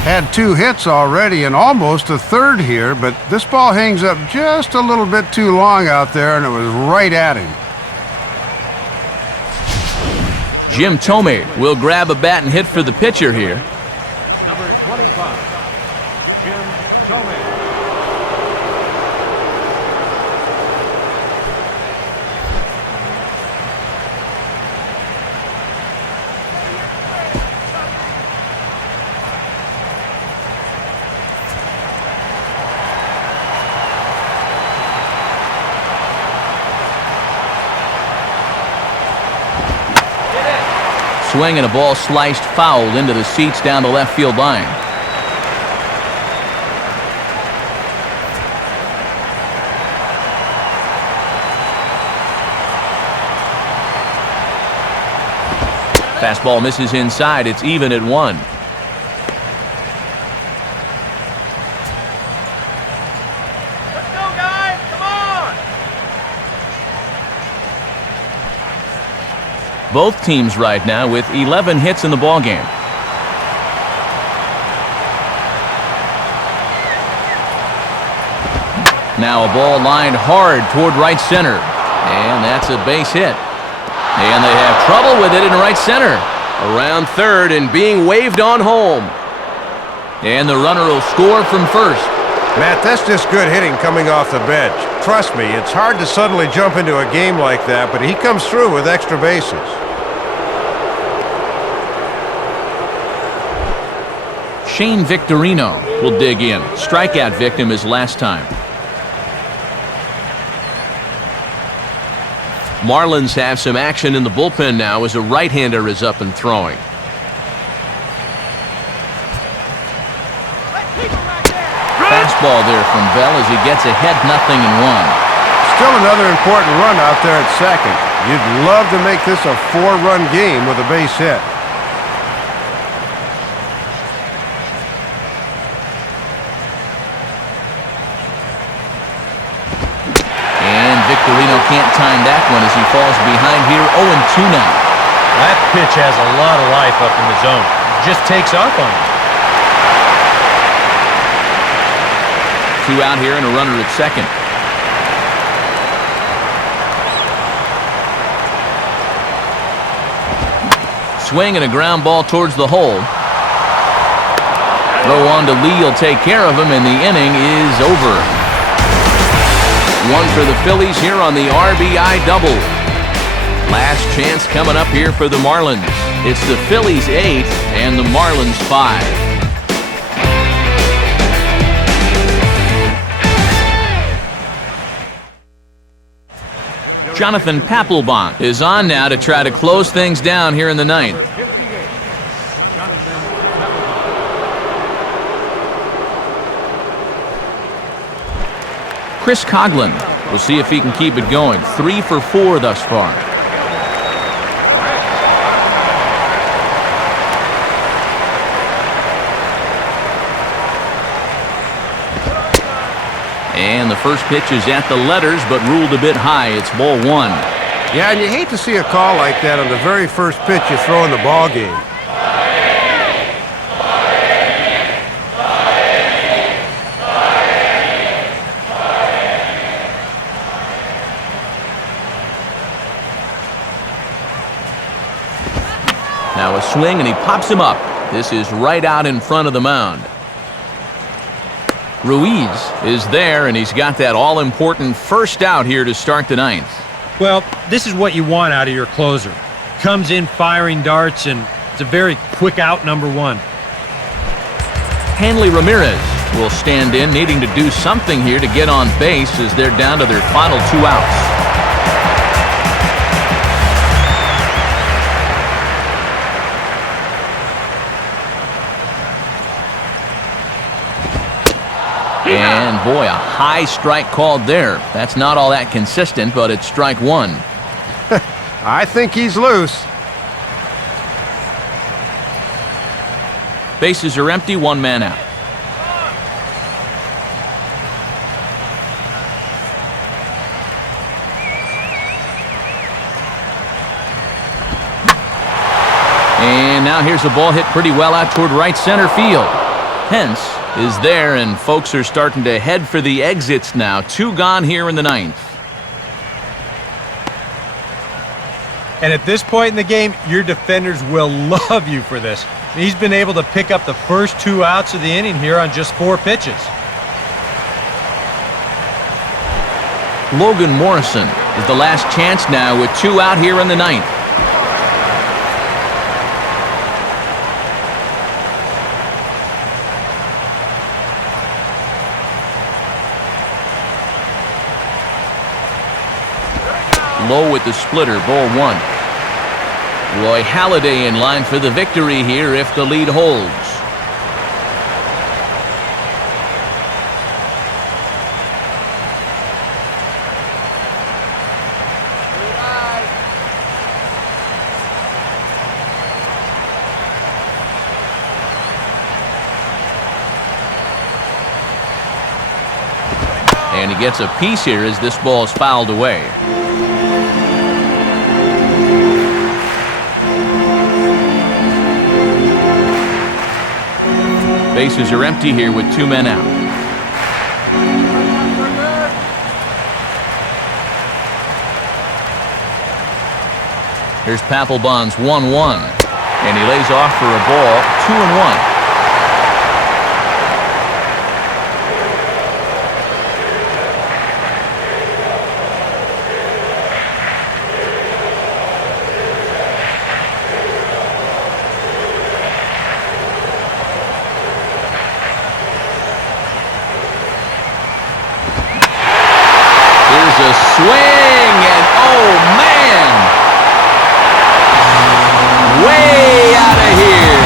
Had 2 hits already and almost a third here, but this ball hangs up just a little bit too long out there, and it was right at him. Jim Thome will grab a bat and hit for the pitcher here. Number 25, Jim Thome. Swing and a ball sliced foul into the seats down the left field line. Fastball misses inside. It's even at 1. Let's go, guys! Come on! Both teams right now with 11 hits in the ballgame. Now a ball lined hard toward right center. And that's a base hit. And they have trouble with it in right center. Around third and being waved on home. And the runner will score from first. Matt, that's just good hitting coming off the bench. Trust me, it's hard to suddenly jump into a game like that, but he comes through with extra bases. Shane Victorino will dig in. Strikeout victim his last time. Marlins have some action in the bullpen now as a right-hander is up and throwing. Fastball there from Bell as he gets ahead 0-1. Still another important run out there at second. You'd love to make this a 4-run game with a base hit. Victorino can't time that one as he falls behind here. 0-2 now. That pitch has a lot of life up in the zone. Just takes off on him. 2 out here and a runner at second. Swing and a ground ball towards the hole. Throw on to Lee will take care of him, and the inning is over. 1 for the Phillies here on the RBI double. Last chance coming up here for the Marlins. It's the Phillies 8 and the Marlins 5. Jonathan Papelbon is on now to try to close things down here in the 9th. Chris Coughlin will see if he can keep it going. 3 for 4 thus far. And the first pitch is at the letters, but ruled a bit high. It's ball 1. Yeah, and you hate to see a call like that on the very first pitch you throw in the ball game. Now a swing, and he pops him up. This is right out in front of the mound. Ruiz is there, and he's got that all-important first out here to start the 9th. Well, this is what you want out of your closer. Comes in firing darts, and it's a very quick out, number 1. Hanley Ramirez will stand in, needing to do something here to get on base as they're down to their final 2 outs. And boy, a high strike called there. That's not all that consistent, but it's strike 1. I think he's loose. Bases are empty, 1 man out. And now here's a ball hit pretty well out toward right center field. Pence is there, and folks are starting to head for the exits now. 2 gone here in the 9th. And at this point in the game, your defenders will love you for this. He's been able to pick up the first 2 outs of the inning here on just 4 pitches. Logan Morrison is the last chance now with 2 out here in the 9th. Low with the splitter, ball 1. Roy Halladay in line for the victory here if the lead holds. And he gets a piece here as this ball is fouled away. Bases are empty here with 2 men out. Here's Papelbon's 1-1. And he lays off for a ball, 2-1. A swing, and oh man, way out of here.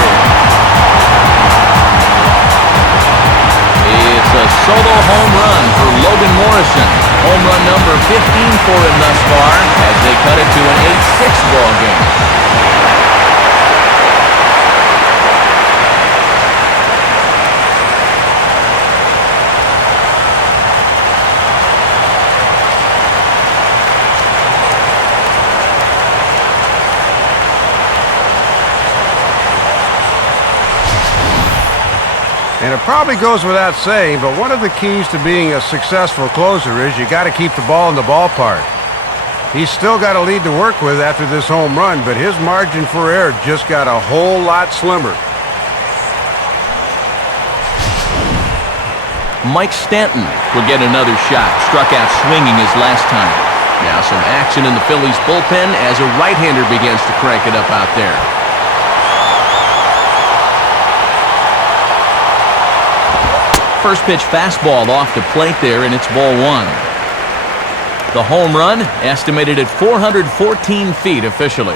It's a solo home run for Logan Morrison. Home run number 15 for him thus far as they cut it to an 8-6 ball game. And it probably goes without saying, but one of the keys to being a successful closer is you got to keep the ball in the ballpark. He's still got a lead to work with after this home run, but his margin for error just got a whole lot slimmer. Mike Stanton will get another shot. Struck out swinging his last time. Now some action in the Phillies bullpen as a right-hander begins to crank it up out there. First pitch fastball off the plate there, and it's ball 1. The home run estimated at 414 feet officially.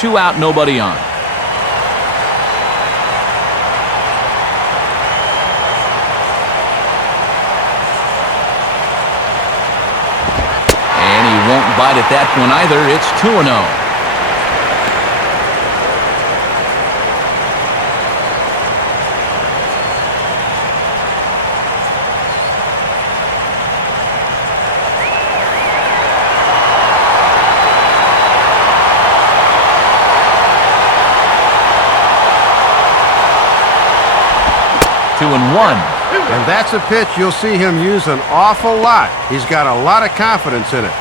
2 out, nobody on. And he won't bite at that one either. It's 2-0. And that's a pitch you'll see him use an awful lot. He's got a lot of confidence in it.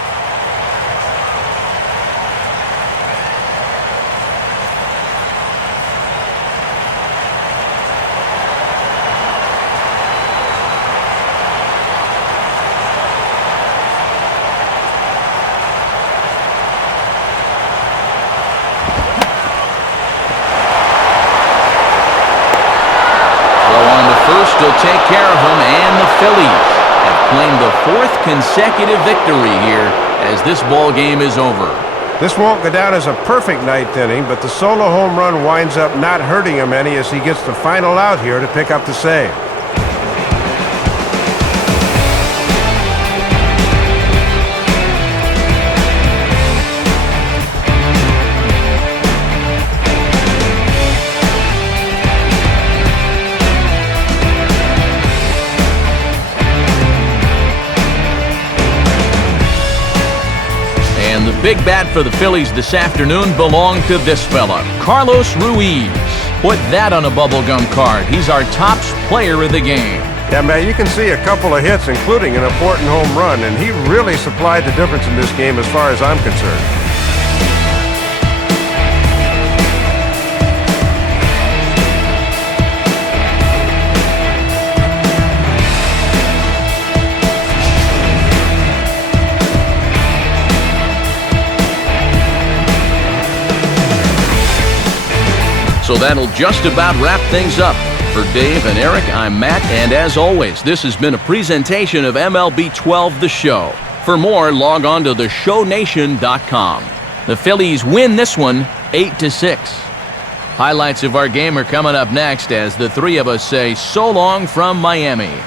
Will take care of him, and the Phillies have claimed the 4th consecutive victory here as this ball game is over. This won't go down as a perfect 9th inning, but the solo home run winds up not hurting him any as he gets the final out here to pick up the save. Big bat for the Phillies this afternoon belonged to this fella, Carlos Ruiz. Put that on a bubblegum card. He's our top player of the game. Yeah, man, you can see a couple of hits, including an important home run, and he really supplied the difference in this game as far as I'm concerned. So that'll just about wrap things up. For Dave and Eric, I'm Matt, and as always, this has been a presentation of MLB 12 The Show. For more, log on to theshownation.com. The Phillies win this one 8-6. Highlights of our game are coming up next as the three of us say so long from Miami.